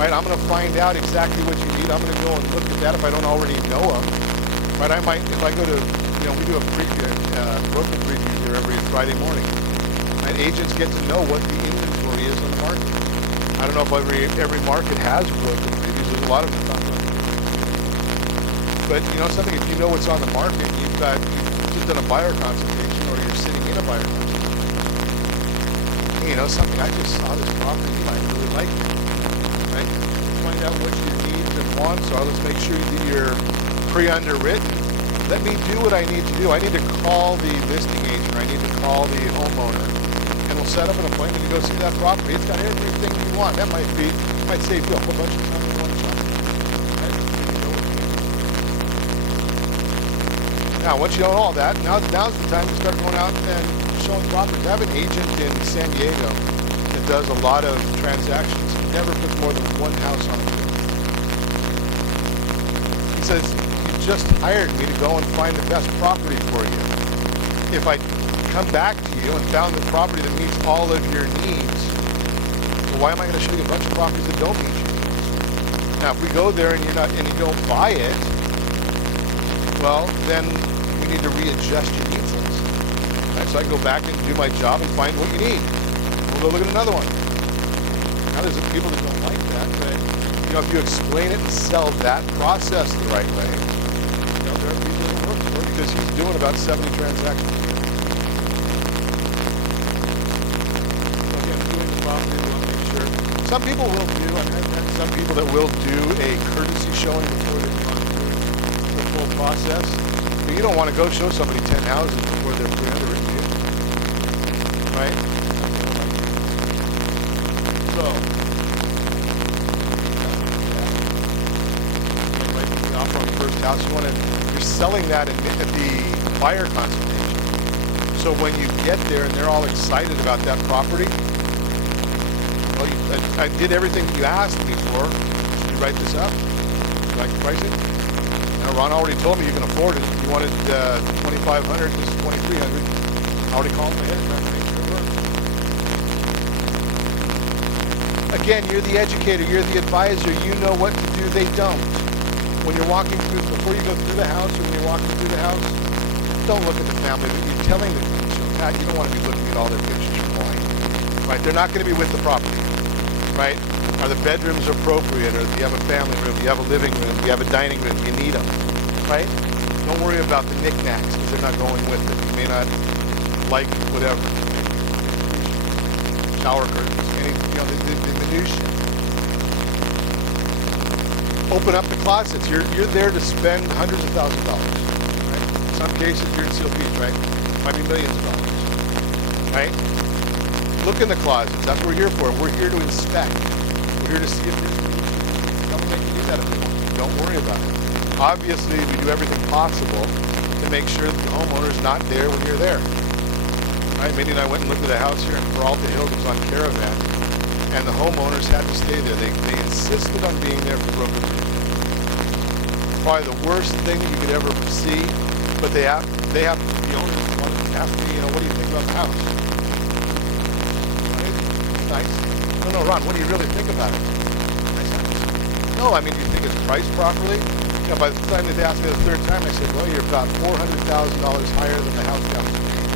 Right? I'm going to find out exactly what you need. I'm going to go and look at that if I don't already know them. Right? I might, if I go to, we do a preview, broker preview here every Friday morning. And agents get to know what the inventory is on the market. I don't know if every market has broker previews. There's a lot of them that talk about it. But something, if you know what's on the market, you've just done a buyer consultation or you're sitting in a buyer consultation. Hey, something, I just saw this property, you might really like it. Right? Find out what your needs and wants are. Let's make sure that you're pre-underwritten. Let me do what I need to do. I need to call the listing agent, or I need to call the homeowner, and we'll set up an appointment to go see that property. It's got everything you want. That might save you a whole bunch of time in one shot. Now, once you know all that, now's the time to start going out and showing properties. I have an agent in San Diego that does a lot of transactions. He never puts more than 1 house on the field. He says, just hired me to go and find the best property for you. If I come back to you and found the property that meets all of your needs, well, why am I going to show you a bunch of properties that don't meet your needs? Now, if we go there and you don't buy it, well, then we need to readjust your needs list. Right? So I go back and do my job and find what you need. We'll go look at another one. Now there's people that don't like that, but you know, if you explain it and sell that process the right way, you know, there are people that work for it because he's doing about 70 transactions a year. So again, doing the property, we want to make sure. Some people will do, I've had some people that will do a courtesy showing before they've gone through the full process. But you don't want to go show somebody 10 houses before they're pre-underwritten, do you? Right? So, right the offer on the first house, you're selling that at the buyer consultation. So when you get there and they're all excited about that property, well, I did everything you asked me for. Did you write this up? Would you like to price it? Now, Ron already told me you can afford it. You wanted $2,500, this is $2,300. I already called my head trying to make sure it works. Again, you're the educator, you're the advisor, you know what to do, they don't. When you're walking through, before you go through the house or when you're walking through the house, don't look at the family. You're telling them, Pat, you don't want to be looking at all their pictures from wine. Right? They're not going to be with the property. Right? Are the bedrooms appropriate? Or do you have a family room? Do you have a living room? Do you have a dining room? You need them. Right? Don't worry about the knickknacks because they're not going with it. You may not like whatever. Shower curtains, any, you know, the minutiae. Open up the closets. You're there to spend hundreds of thousands of dollars. Right? In some cases, you're in Seal Beach, right? Might be millions of dollars. Right? Look in the closets. That's what we're here for. We're here to inspect. We're here to see if there's something they can do that if they want. Don't worry about it. Obviously, we do everything possible to make sure that the homeowner's not there when you're there. Right? Mindy and I went and looked at a house here in Peralta Hills. It was on Caravan. And the homeowners had to stay there. They insisted on being there for broker meetings. Probably the worst thing that you could ever see, but the owners have to be, you know, what do you think about the house? Right? Nice. No, Ron, what do you really think about it? Nice house. No, I mean, do you think it's priced properly? You know, by the time they asked me the third time, I said, well, you're about $400,000 higher than the house down the street.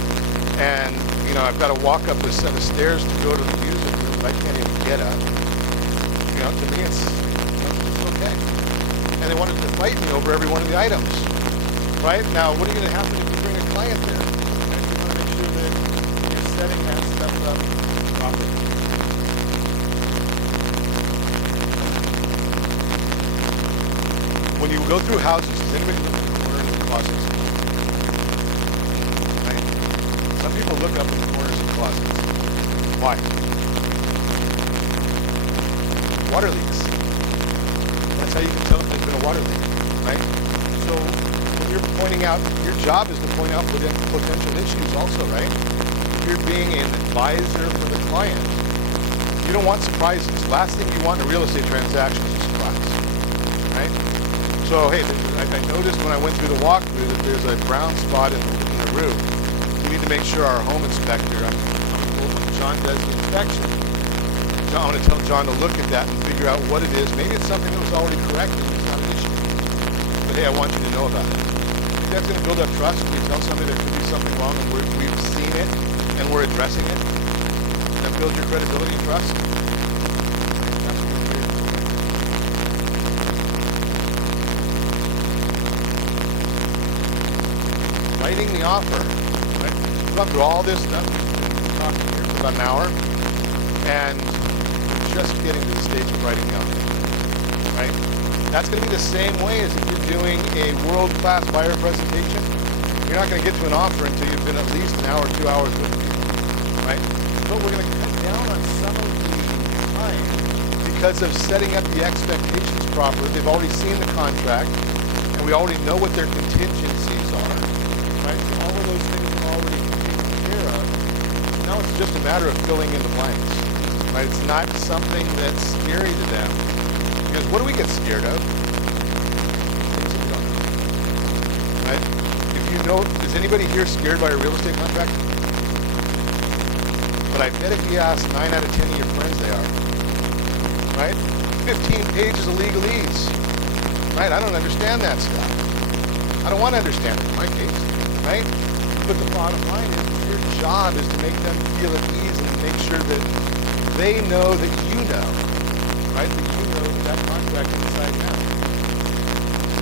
And, you know, I've got to walk up a set of stairs to go to the music room, but I can't even get up. You know, to me, it's okay. And they wanted to fight me over every one of the items. Right? Now, what are you going to happen if you bring a client there? Right? You want to make sure that your setting has stuff up properly. When you go through houses, does anybody look in the corners of the closets? Right? Some people look up in the corners of the closets. Why? Water leaks. That's how you can tell if there's been a water leak. Right? So when you're pointing out, your job is to point out potential issues also, right? If you're being an advisor for the client, you don't want surprises. Last thing you want in a real estate transaction is a surprise. Right? So, hey, I noticed when I went through the walkthrough that there's a brown spot in the roof. We need to make sure our home inspector, when John does the inspection, I'm going to tell John to look at that and figure out what it is. Maybe it's something that was already corrected and it's not an issue. But hey, I want you to know about it. I think that's going to build up trust when you tell somebody there could be something wrong and we've seen it and we're addressing it. That builds your credibility and trust. That's what we're here. Writing the offer. Right? We've gone through all this stuff. We've been talking here for about an hour. And we're just getting to the stage of writing the offer. Right? That's going to be the same way as if you're doing a world-class buyer presentation. You're not going to get to an offer until you've been at least an hour, 2 hours with people, right? But we're going to cut down on some of the time because of setting up the expectations properly. They've already seen the contract, and we already know what their contingencies are, right? So all of those things are already taken care of. Now it's just a matter of filling in the blanks, right? It's not something that's scary to them. Because what do we get scared of? Things that we don't know. Right? If you know, is anybody here scared by a real estate contract? But I bet if you ask 9 out of 10 of your friends, they are. Right? 15 pages of legalese. Right? I don't understand that stuff. I don't want to understand it in my case. Right? But the bottom line is your job is to make them feel at ease and make sure that they know that you know, right? That you know that contract inside and out.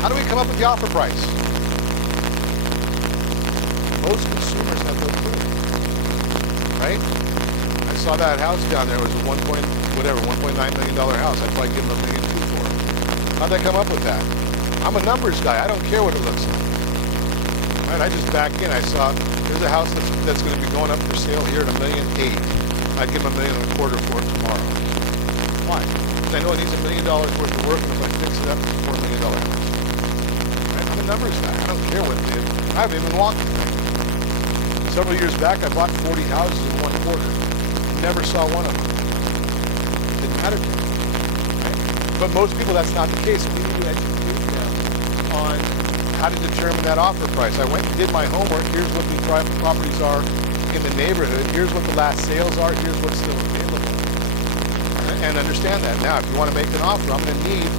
How do we come up with the offer price? Most consumers have no clue, right? I saw that house down there. It was a $1.9 million house. I'd probably give them $1.2 million for it. How'd I come up with that? I'm a numbers guy. I don't care what it looks like. Right? I just back in. I saw there's a house that's going to be going up for sale here at $1.8 million. I'd give them $1.25 million for it tomorrow. Why? Because I know it needs $1 million worth of work, and if I fix it up, it's a $4 million house. Right? I'm a numbers guy. I don't care what it is. I haven't even walked the thing. Several years back, I bought 40 houses in one quarter. Never saw one of them. Didn't matter to me. Right? But most people, that's not the case. We need to educate them on how to determine that offer price. I went and did my homework. Here's what the properties are in the neighborhood. Here's what the last sales are. Here's what's still available. And understand that. Now, if you want to make an offer, I'm going to need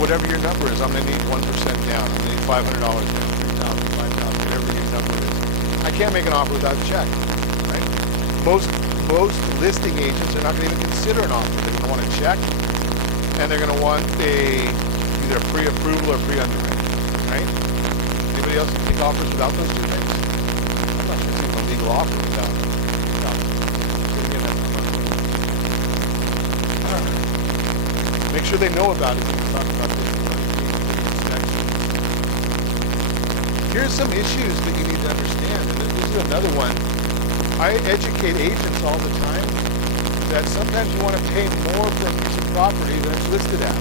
whatever your number is. I'm going to need 1% down. I'm going to need $500 down, $3,000, $5,000, whatever your number is. I can't make an offer without a check. Right? Most listing agents are not going to even consider an offer. They're going to want a check, and they're going to want either a pre-approval or pre-underwriting. Right? Anybody else take offers without those two things? I'm not sure if it's a legal offer without it. Make sure they know about it when we talk about this. Here's some issues that you need to understand, and this is another one. I educate agents all the time that sometimes you want to pay more for a piece of property than it's listed at.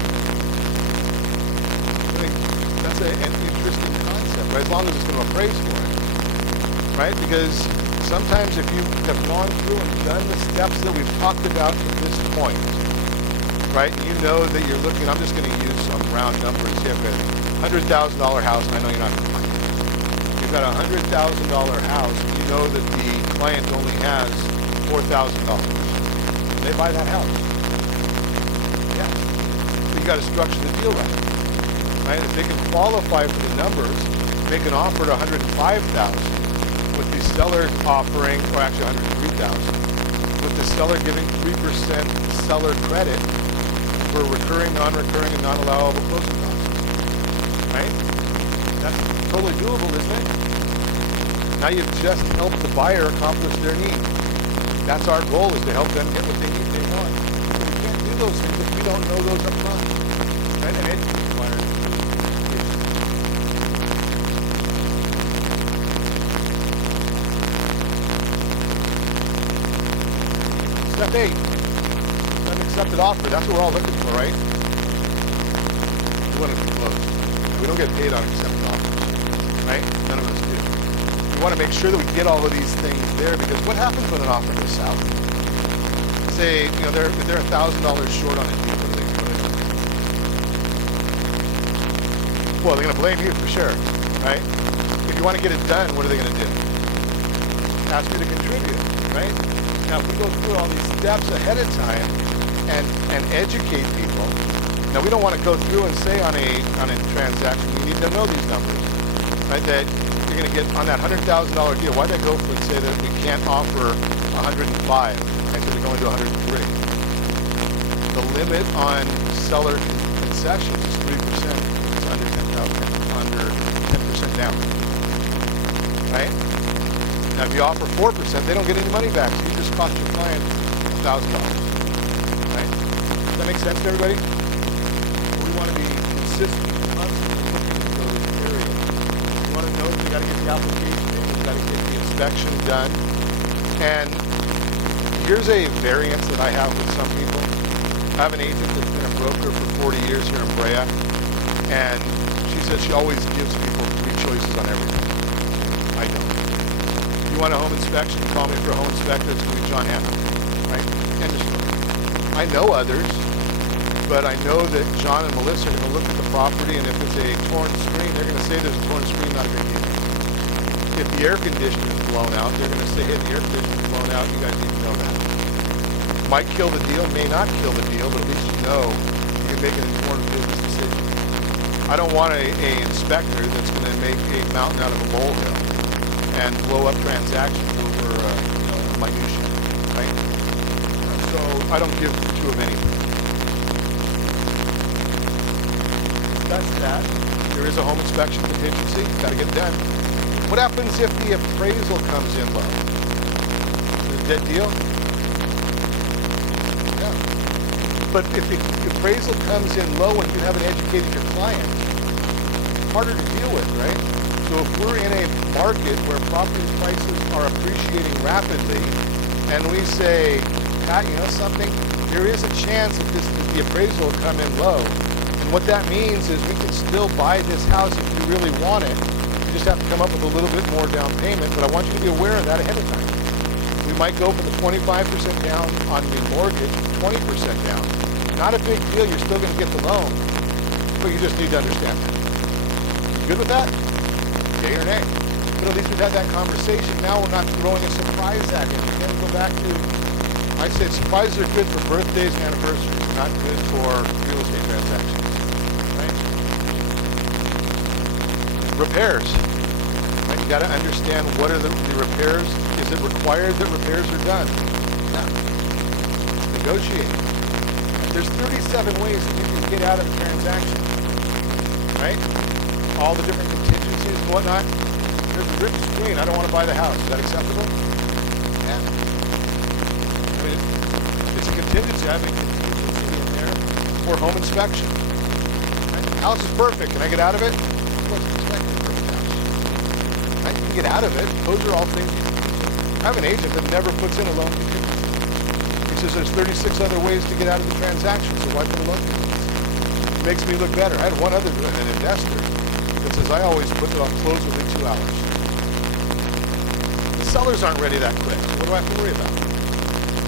I mean, that's an interesting concept, right? As long as it's going to appraise for it, right? Because sometimes if you have gone through and done the steps that we've talked about to this point, right? And you know that you're looking, I'm just going to use some round numbers. You have a $100,000 house, and I know you're not going to find it. You've got a $100,000 house, and you know that the client only has $4,000. They buy that house. Yeah. So you got to structure the deal right? If they can qualify for the numbers, make an offer at $105,000 with the seller offering, or actually $103,000, with the seller giving 3% seller credit for recurring, non-recurring, and non-allowable closing costs. Right? That's totally doable, isn't it? Now you've just helped the buyer accomplish their need. That's our goal, is to help them get what they need, they want. But we can't do those things if we don't know those up front. Right? And educate buyers. Step 8. Accepted offer. That's what we're all looking for, right? We want to be close. We don't get paid on accepted offer, right? None of us do. We want to make sure that we get all of these things there, because what happens when an offer goes south? Say, they're $1,000 short on a deal. What do they do? Well, they're going to blame you for sure, right? If you want to get it done, what are they going to do? Ask you to contribute, right? Now, if we go through all these steps ahead of time and educate people, now we don't want to go through and say on a transaction, you need to know these numbers, right? That you're going to get on that $100,000 deal. Why did I go through and say that we can't offer 105? Actually, we can only do 103. The limit on seller concessions is 3%. It's under 10% down, right? Now, if you offer 4%, they don't get any money back. So you just cost your client $1,000. Right? Does that make sense to everybody? We want to be consistent, constantly looking at those areas. We want to know that we got to get the application in, we got to get the inspection done. And here's a variance that I have with some people. I have an agent that's been a broker for 40 years here in Brea, and she says she always gives people 3 choices on everything. I don't. If you want a home inspection, you call me for a home inspector. It's going to be John Hammond, right? End of story. I know others, but I know that John and Melissa are going to look at the property, and if it's a torn screen, they're going to say there's a torn screen, not a big deal. If the air conditioner is blown out, they're going to say, hey, the air conditioner is blown out. You guys need to know that. Might kill the deal, may not kill the deal, but at least you know you can make an informed business decision. I don't want a inspector that's going to make a mountain out of a molehill and blow up transactions over minutiae, right? So I don't give two of anything. That's that. There is a home inspection contingency. Got to get it done. What happens if the appraisal comes in low? Is it a dead deal? Yeah. But if the appraisal comes in low and you haven't educated your client, it's harder to deal with, right? So if we're in a market where property prices are appreciating rapidly, and we say, Pat, you know something? There is a chance that the appraisal will come in low. And what that means is we can still buy this house if you really want it. You just have to come up with a little bit more down payment, but I want you to be aware of that ahead of time. We might go from the 25% down on the mortgage to 20% down. Not a big deal, you're still going to get the loan, but you just need to understand that. You good with that? Yay or nay? But at least we've had that conversation. Now we're not throwing a surprise at him. We're going to go back to, I said surprises are good for birthdays and anniversaries, not good for real estate transactions. Right? Repairs. Right? You got to understand what are the repairs. Is it required that repairs are done? Yeah. Negotiate. There's 37 ways that you can get out of a transaction. Right? All the different contingencies and whatnot. There's a ripped screen. I don't want to buy the house. Is that acceptable? Yeah. I mean, it's a contingency. I have a contingency in there for home inspection. Right? House is perfect. Can I get out of it? What's expected for a house? I can get out of it. Those are all things you can do. I have an agent that never puts in a loan contingency. He says there's 36 other ways to get out of the transaction, so why put a loan contingency? It makes me look better. I had one other, an investor, that says I always put it on close within 2 hours. The sellers aren't ready that quick, so what do I have to worry about?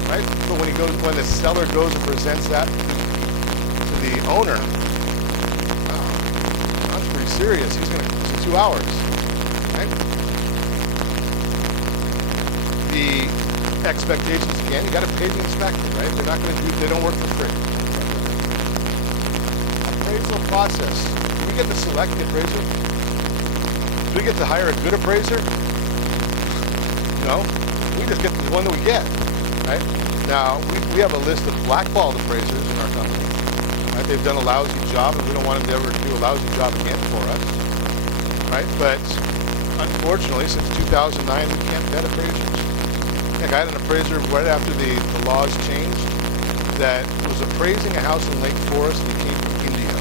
Right? But when the seller goes and presents that to the owner, that's pretty serious. He's going to close in 2 hours. Right? The expectations again, you got to pay the inspector, right? They're not going to they don't work for free. Appraisal process. Do we get to select the appraiser? Do we get to hire a good appraiser? No. We just get the one that we get, right? Now, we have a list of blackballed appraisers in our company. Right? They've done a lousy job, and we don't want them to ever do a lousy job again for us, right? But unfortunately, since 2009, we can't vet appraisers. Heck, I had an appraiser right after the laws changed that was appraising a house in Lake Forest, and he came from India.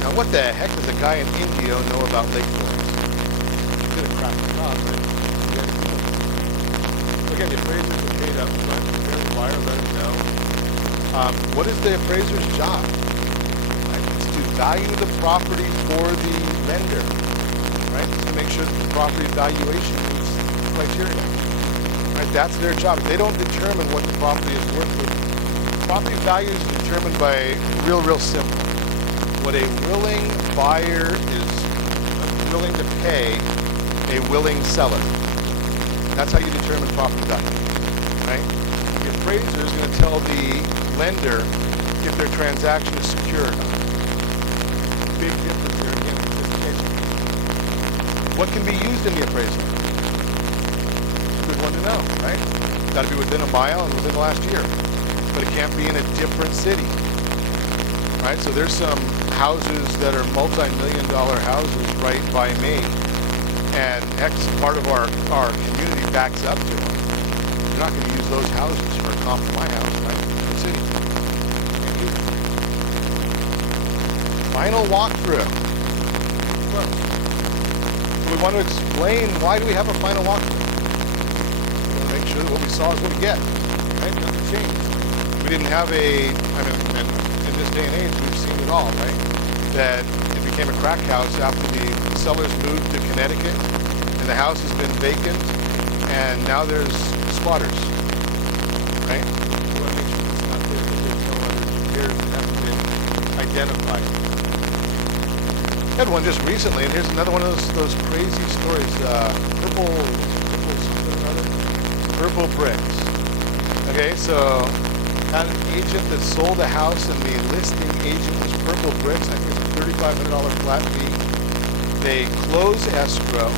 Now, what the heck does a guy in India know about Lake Forest? He did a crappy job, but he had to do it. So again, the appraisers are paid up front, prepare the buyer, let him know. What is the appraiser's job? Right? It's to value the property for the lender, right? It's to make sure that the property valuation meets criteria. Right? That's their job. They don't determine what the property is worth. Property value is determined by real simple. What a willing buyer is willing to pay a willing seller. That's how you determine property value. Right? The appraiser is going to tell the lender if their transaction is secure or not. Big difference there again in sophistication. What can be used in the appraisal? Good one to know, right? Got to be within a mile and within the last year. But it can't be in a different city. Right? So there's some houses that are multi-million-dollar houses right by me. And heck, part of our community backs up to them. You're not going to use those houses for a comp to my house, right? In the city. Final walkthrough. So we want to explain why do we have a final walkthrough. We want to make sure that what we saw is what we get. Right? Nothing changed. We didn't have and in this day and age, we've seen it all, right? That it became a crack house after the sellers moved to Connecticut, and the house has been vacant, and now there's squatters, right? We want to make sure it's not there, that there's no other repairs that haven't been identified. I had one just recently, and here's another one of those crazy stories. Purple bricks. Okay, so had an agent that sold a house, and the listing agent was Purple Bricks. I think it's a $3,500 flat fee. They close escrow.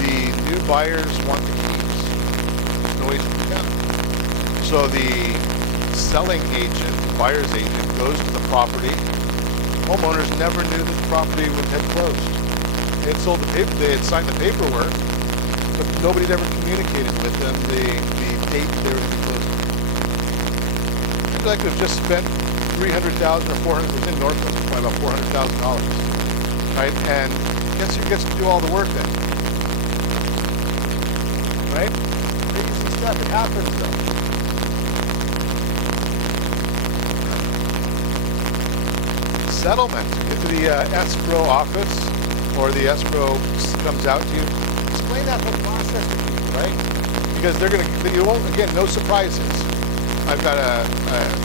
The new buyers want the keys. No agent can count. So the selling agent, the buyer's agent, goes to the property. Homeowners never knew that the property had closed. They had sold the paper, they had signed the paperwork, but nobody had ever communicated with them the date they were going to be closing. I'd like to have just spent $300,000 or $400,000 within Northwest, probably about $400,000, right? And guess who gets to do all the work then? Right? Crazy stuff. It happens though. Settlement. Get to the escrow office, or the escrow comes out to you. Explain that whole process to people, right? Because they're going to, you won't, again, no surprises. I've got a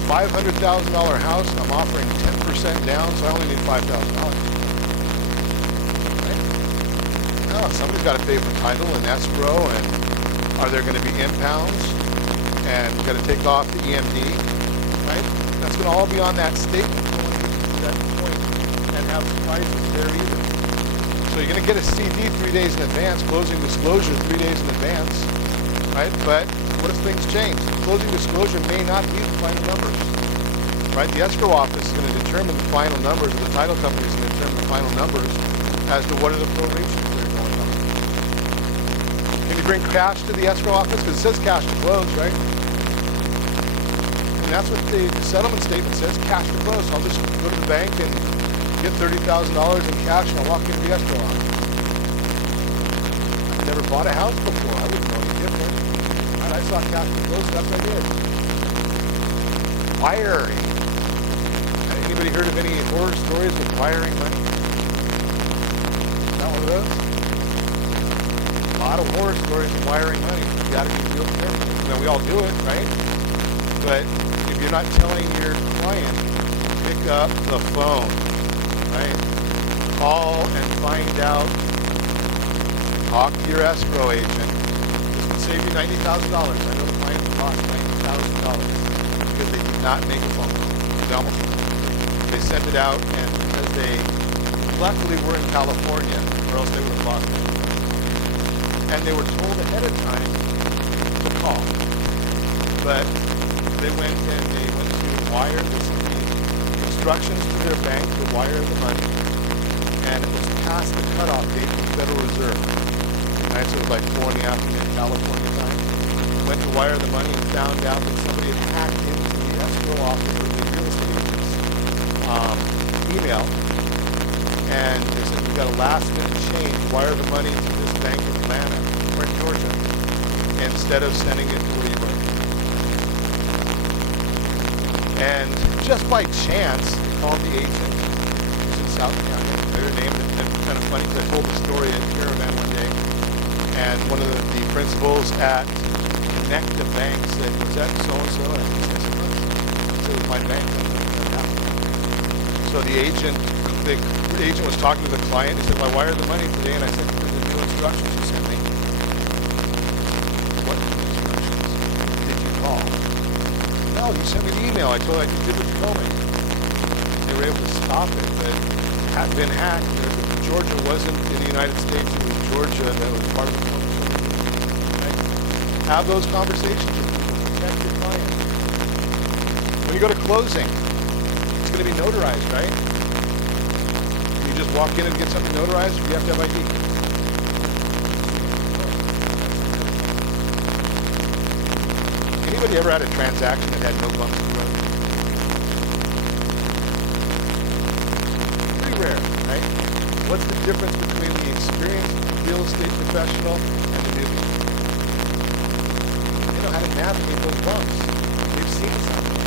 $500,000 house. I'm offering 10% down, so I only need $5,000. Right? No, somebody's got to pay for title and escrow, and are there going to be impounds? And you've got to take off the EMD, right? That's going to all be on that statement. That point and have surprises there either. So you're going to get a CD 3 days in advance, closing disclosure 3 days in advance, right? But what if things change? Closing disclosure may not be the final numbers, right? The escrow office is going to determine the final numbers, or the title company is going to determine the final numbers as to what are the prorations that are going on. Can you bring cash to the escrow office? Because it says cash to close, right? And that's what the settlement statement says, cash to close. So I'll just go to the bank and get $30,000 in cash and I'll walk into the escrow office. I've never bought a house before. I wouldn't know any different. Right, I saw cash to close, that's what I did. Wiring. Anybody heard of any horror stories with wiring money? Not one of those? A lot of horror stories of wiring money. You gotta be real careful. Now we all do it, right? But if you're not telling your client, pick up the phone, right? Call and find out. Talk to your escrow agent. This would save you $90,000. I know the client lost $90,000 because they did not make a phone call. They sent it out, and because they luckily were in California, or else they would have lost it. And they were told ahead of time to call. But they went to wire the instructions to their bank to wire the money, and it was past the cutoff date of the Federal Reserve. Right, so it was like 4 in the afternoon California time. Went to wire the money and found out that somebody had hacked into the escrow office or the real estate agent's email, and they said, we've got a last minute change, wire the money to this bank in Atlanta or in Georgia instead of sending it to where you were. And just by chance, they called the agent, who's in South County. Their name has been kind of funny because I told the story at Caravan one day, and one of the principals at Connect the Bank said, was that so-and-so? And I said, it was my bank. So the agent was talking to the client. He said, well, I wired the money today, and I sent you the new instructions you sent me. What new instructions? Did you call? No, you sent me an email. I told you I could do what you told me. They were able to stop it, but it had been hacked. Georgia wasn't in the United States. It was Georgia that was part of the right? Have those conversations with people. Protect your client. When you go to closing, it's going to be notarized, right? Can you just walk in and get something notarized, or do you have to have ID? Anybody ever had a transaction that had no bumps in the road? Pretty rare, right? What's the difference between the experienced real estate professional and the newbie? They know how to navigate those bumps. They've seen something.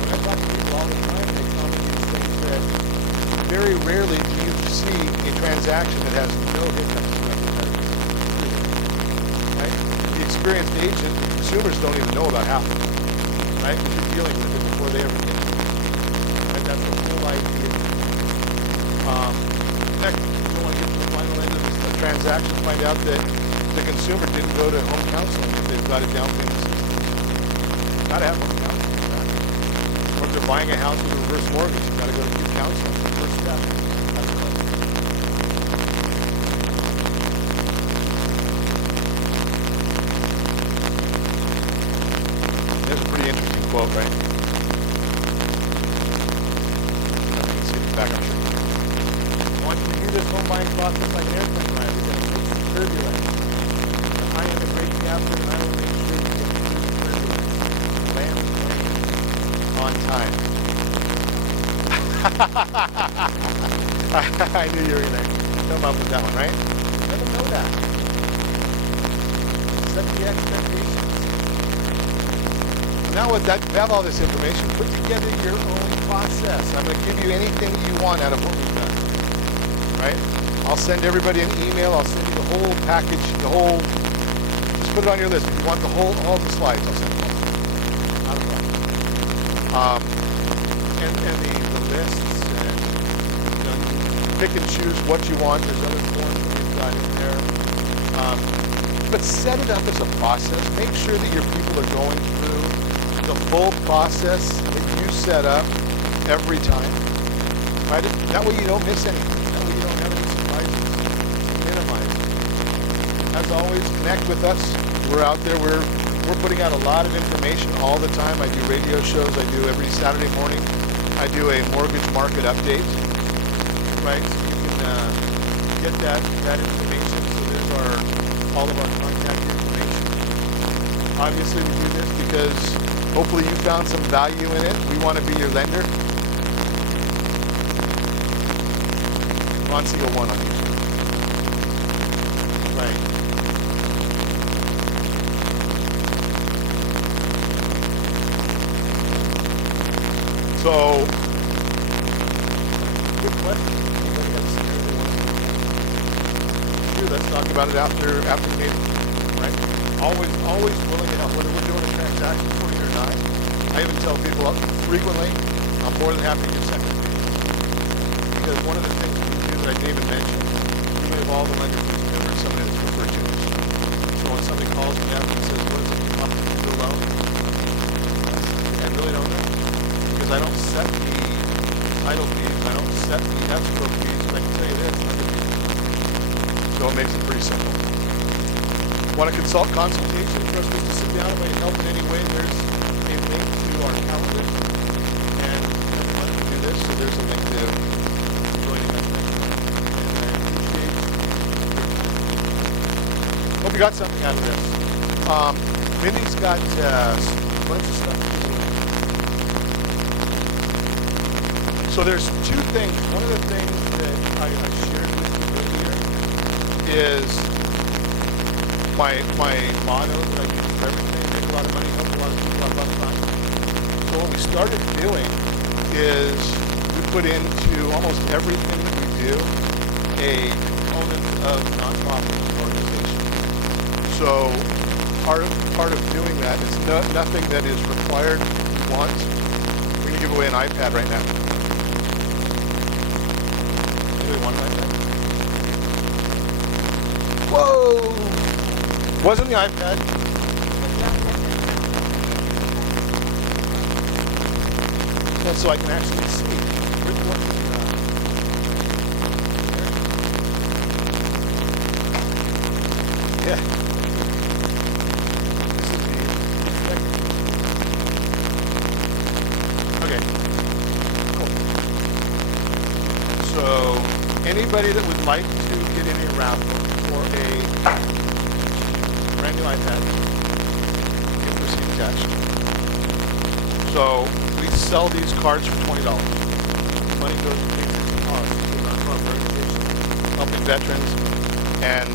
When I talk to people all the time, they tell me these things that very rarely do you see a transaction that has no hiccups. Right? The experienced agent, the consumers don't even know about half of it, right? Because you're dealing with it before they ever get it. Right? That's the whole idea. Next, you don't want to get to the final end of this transaction, find out that the consumer didn't go to home counseling if they've got a down payment system. Got to have home counseling for that. Or if they're buying a house with a reverse mortgage, you've got to go to counseling. It's the first step. I knew you were going to come up with that one, right? Let them know that. Set the expectations. Now with that, you have all this information, put together your own process. I'm going to give you anything you want out of what we've done, right? I'll send everybody an email. I'll send you the whole package, just put it on your list. If you want all the slides, I'll send them all. Not a problem. And the lists, and you know, pick and choose what you want. There's other forms that we've got in there. But set it up as a process. Make sure that your people are going through the full process that you set up every time. Right? That way you don't miss anything. That way you don't have any surprises. Minimize it. As always, connect with us. We're out there. We're putting out a lot of information all the time. I do radio shows. I do every Saturday morning. I do a mortgage market update. Right? So you can get that information. So there's all of our contact information. Obviously, we do this because hopefully you found some value in it. We want to be your lender. On CO1 on YouTube. Right. So, good question. Anybody got a scenario they want to do? Let's talk about it after the meeting. Right? Always willing to help, whether we're doing a transaction for you or not. I even tell people frequently, I'm more than happy to give second opinions. Because one of the things that we do that I didn't even mention, we have all the lenders we've never somebody that's referred to us. So when somebody calls me up and says, what does it cost to do a loan? I really don't know. Because I don't set the title fees, I don't set the escrow fees, but I can tell you this, so it makes it pretty simple. Want to consult consultation for us to sit down and help in any way? There's a link to our calendar, and everyone can do this. So there's a link to joining us. And I appreciate your time. Hope you got something out of this. Mindy's got a bunch of stuff to do. So there's two things. One of the things that I shared with you earlier is my motto that I use for everything: make a lot of money, help a lot of people, have a lot of time. So what we started doing is we put into almost everything that we do a component of nonprofit organization. So part of doing that is nothing that is required. We want. We're going to give away an iPad right now. Anybody want an iPad? Whoa! Wasn't the iPad. And so I can actually see. Yeah. This is the second. Okay. Cool. So anybody that would like to get in a raffle for a brand new iPad, gift receipt attached. So we sell these cards for $20. Money goes to pay for the cause to the nonprofit organization, helping veterans. And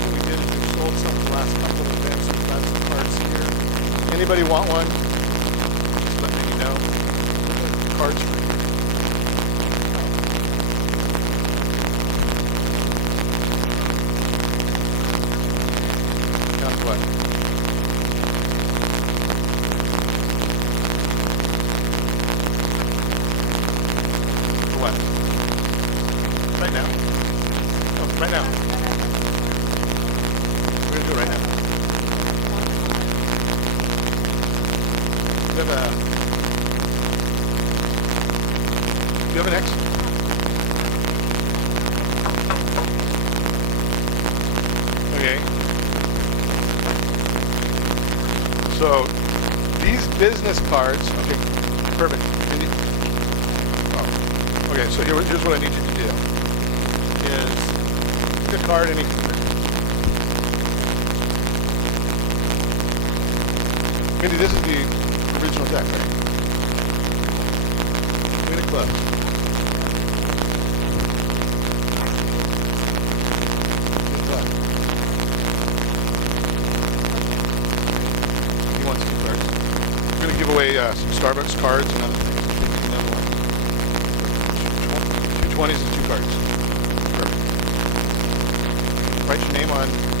what we did is we sold some of the last couple of events. We've got some cards here. Anybody want one? Just let me know. Cards for you. What? For what? Right now. Oh, right now. We're going to do it right now. Do you have an X? Okay. So these business cards, okay, perfect. Okay, so here's what I need you to do. Is pick a card, anything. Mindy, this is the original deck, right? Queen of clubs. away some Starbucks cards and other things. 2 20s and 2 cards. Perfect. Write your name on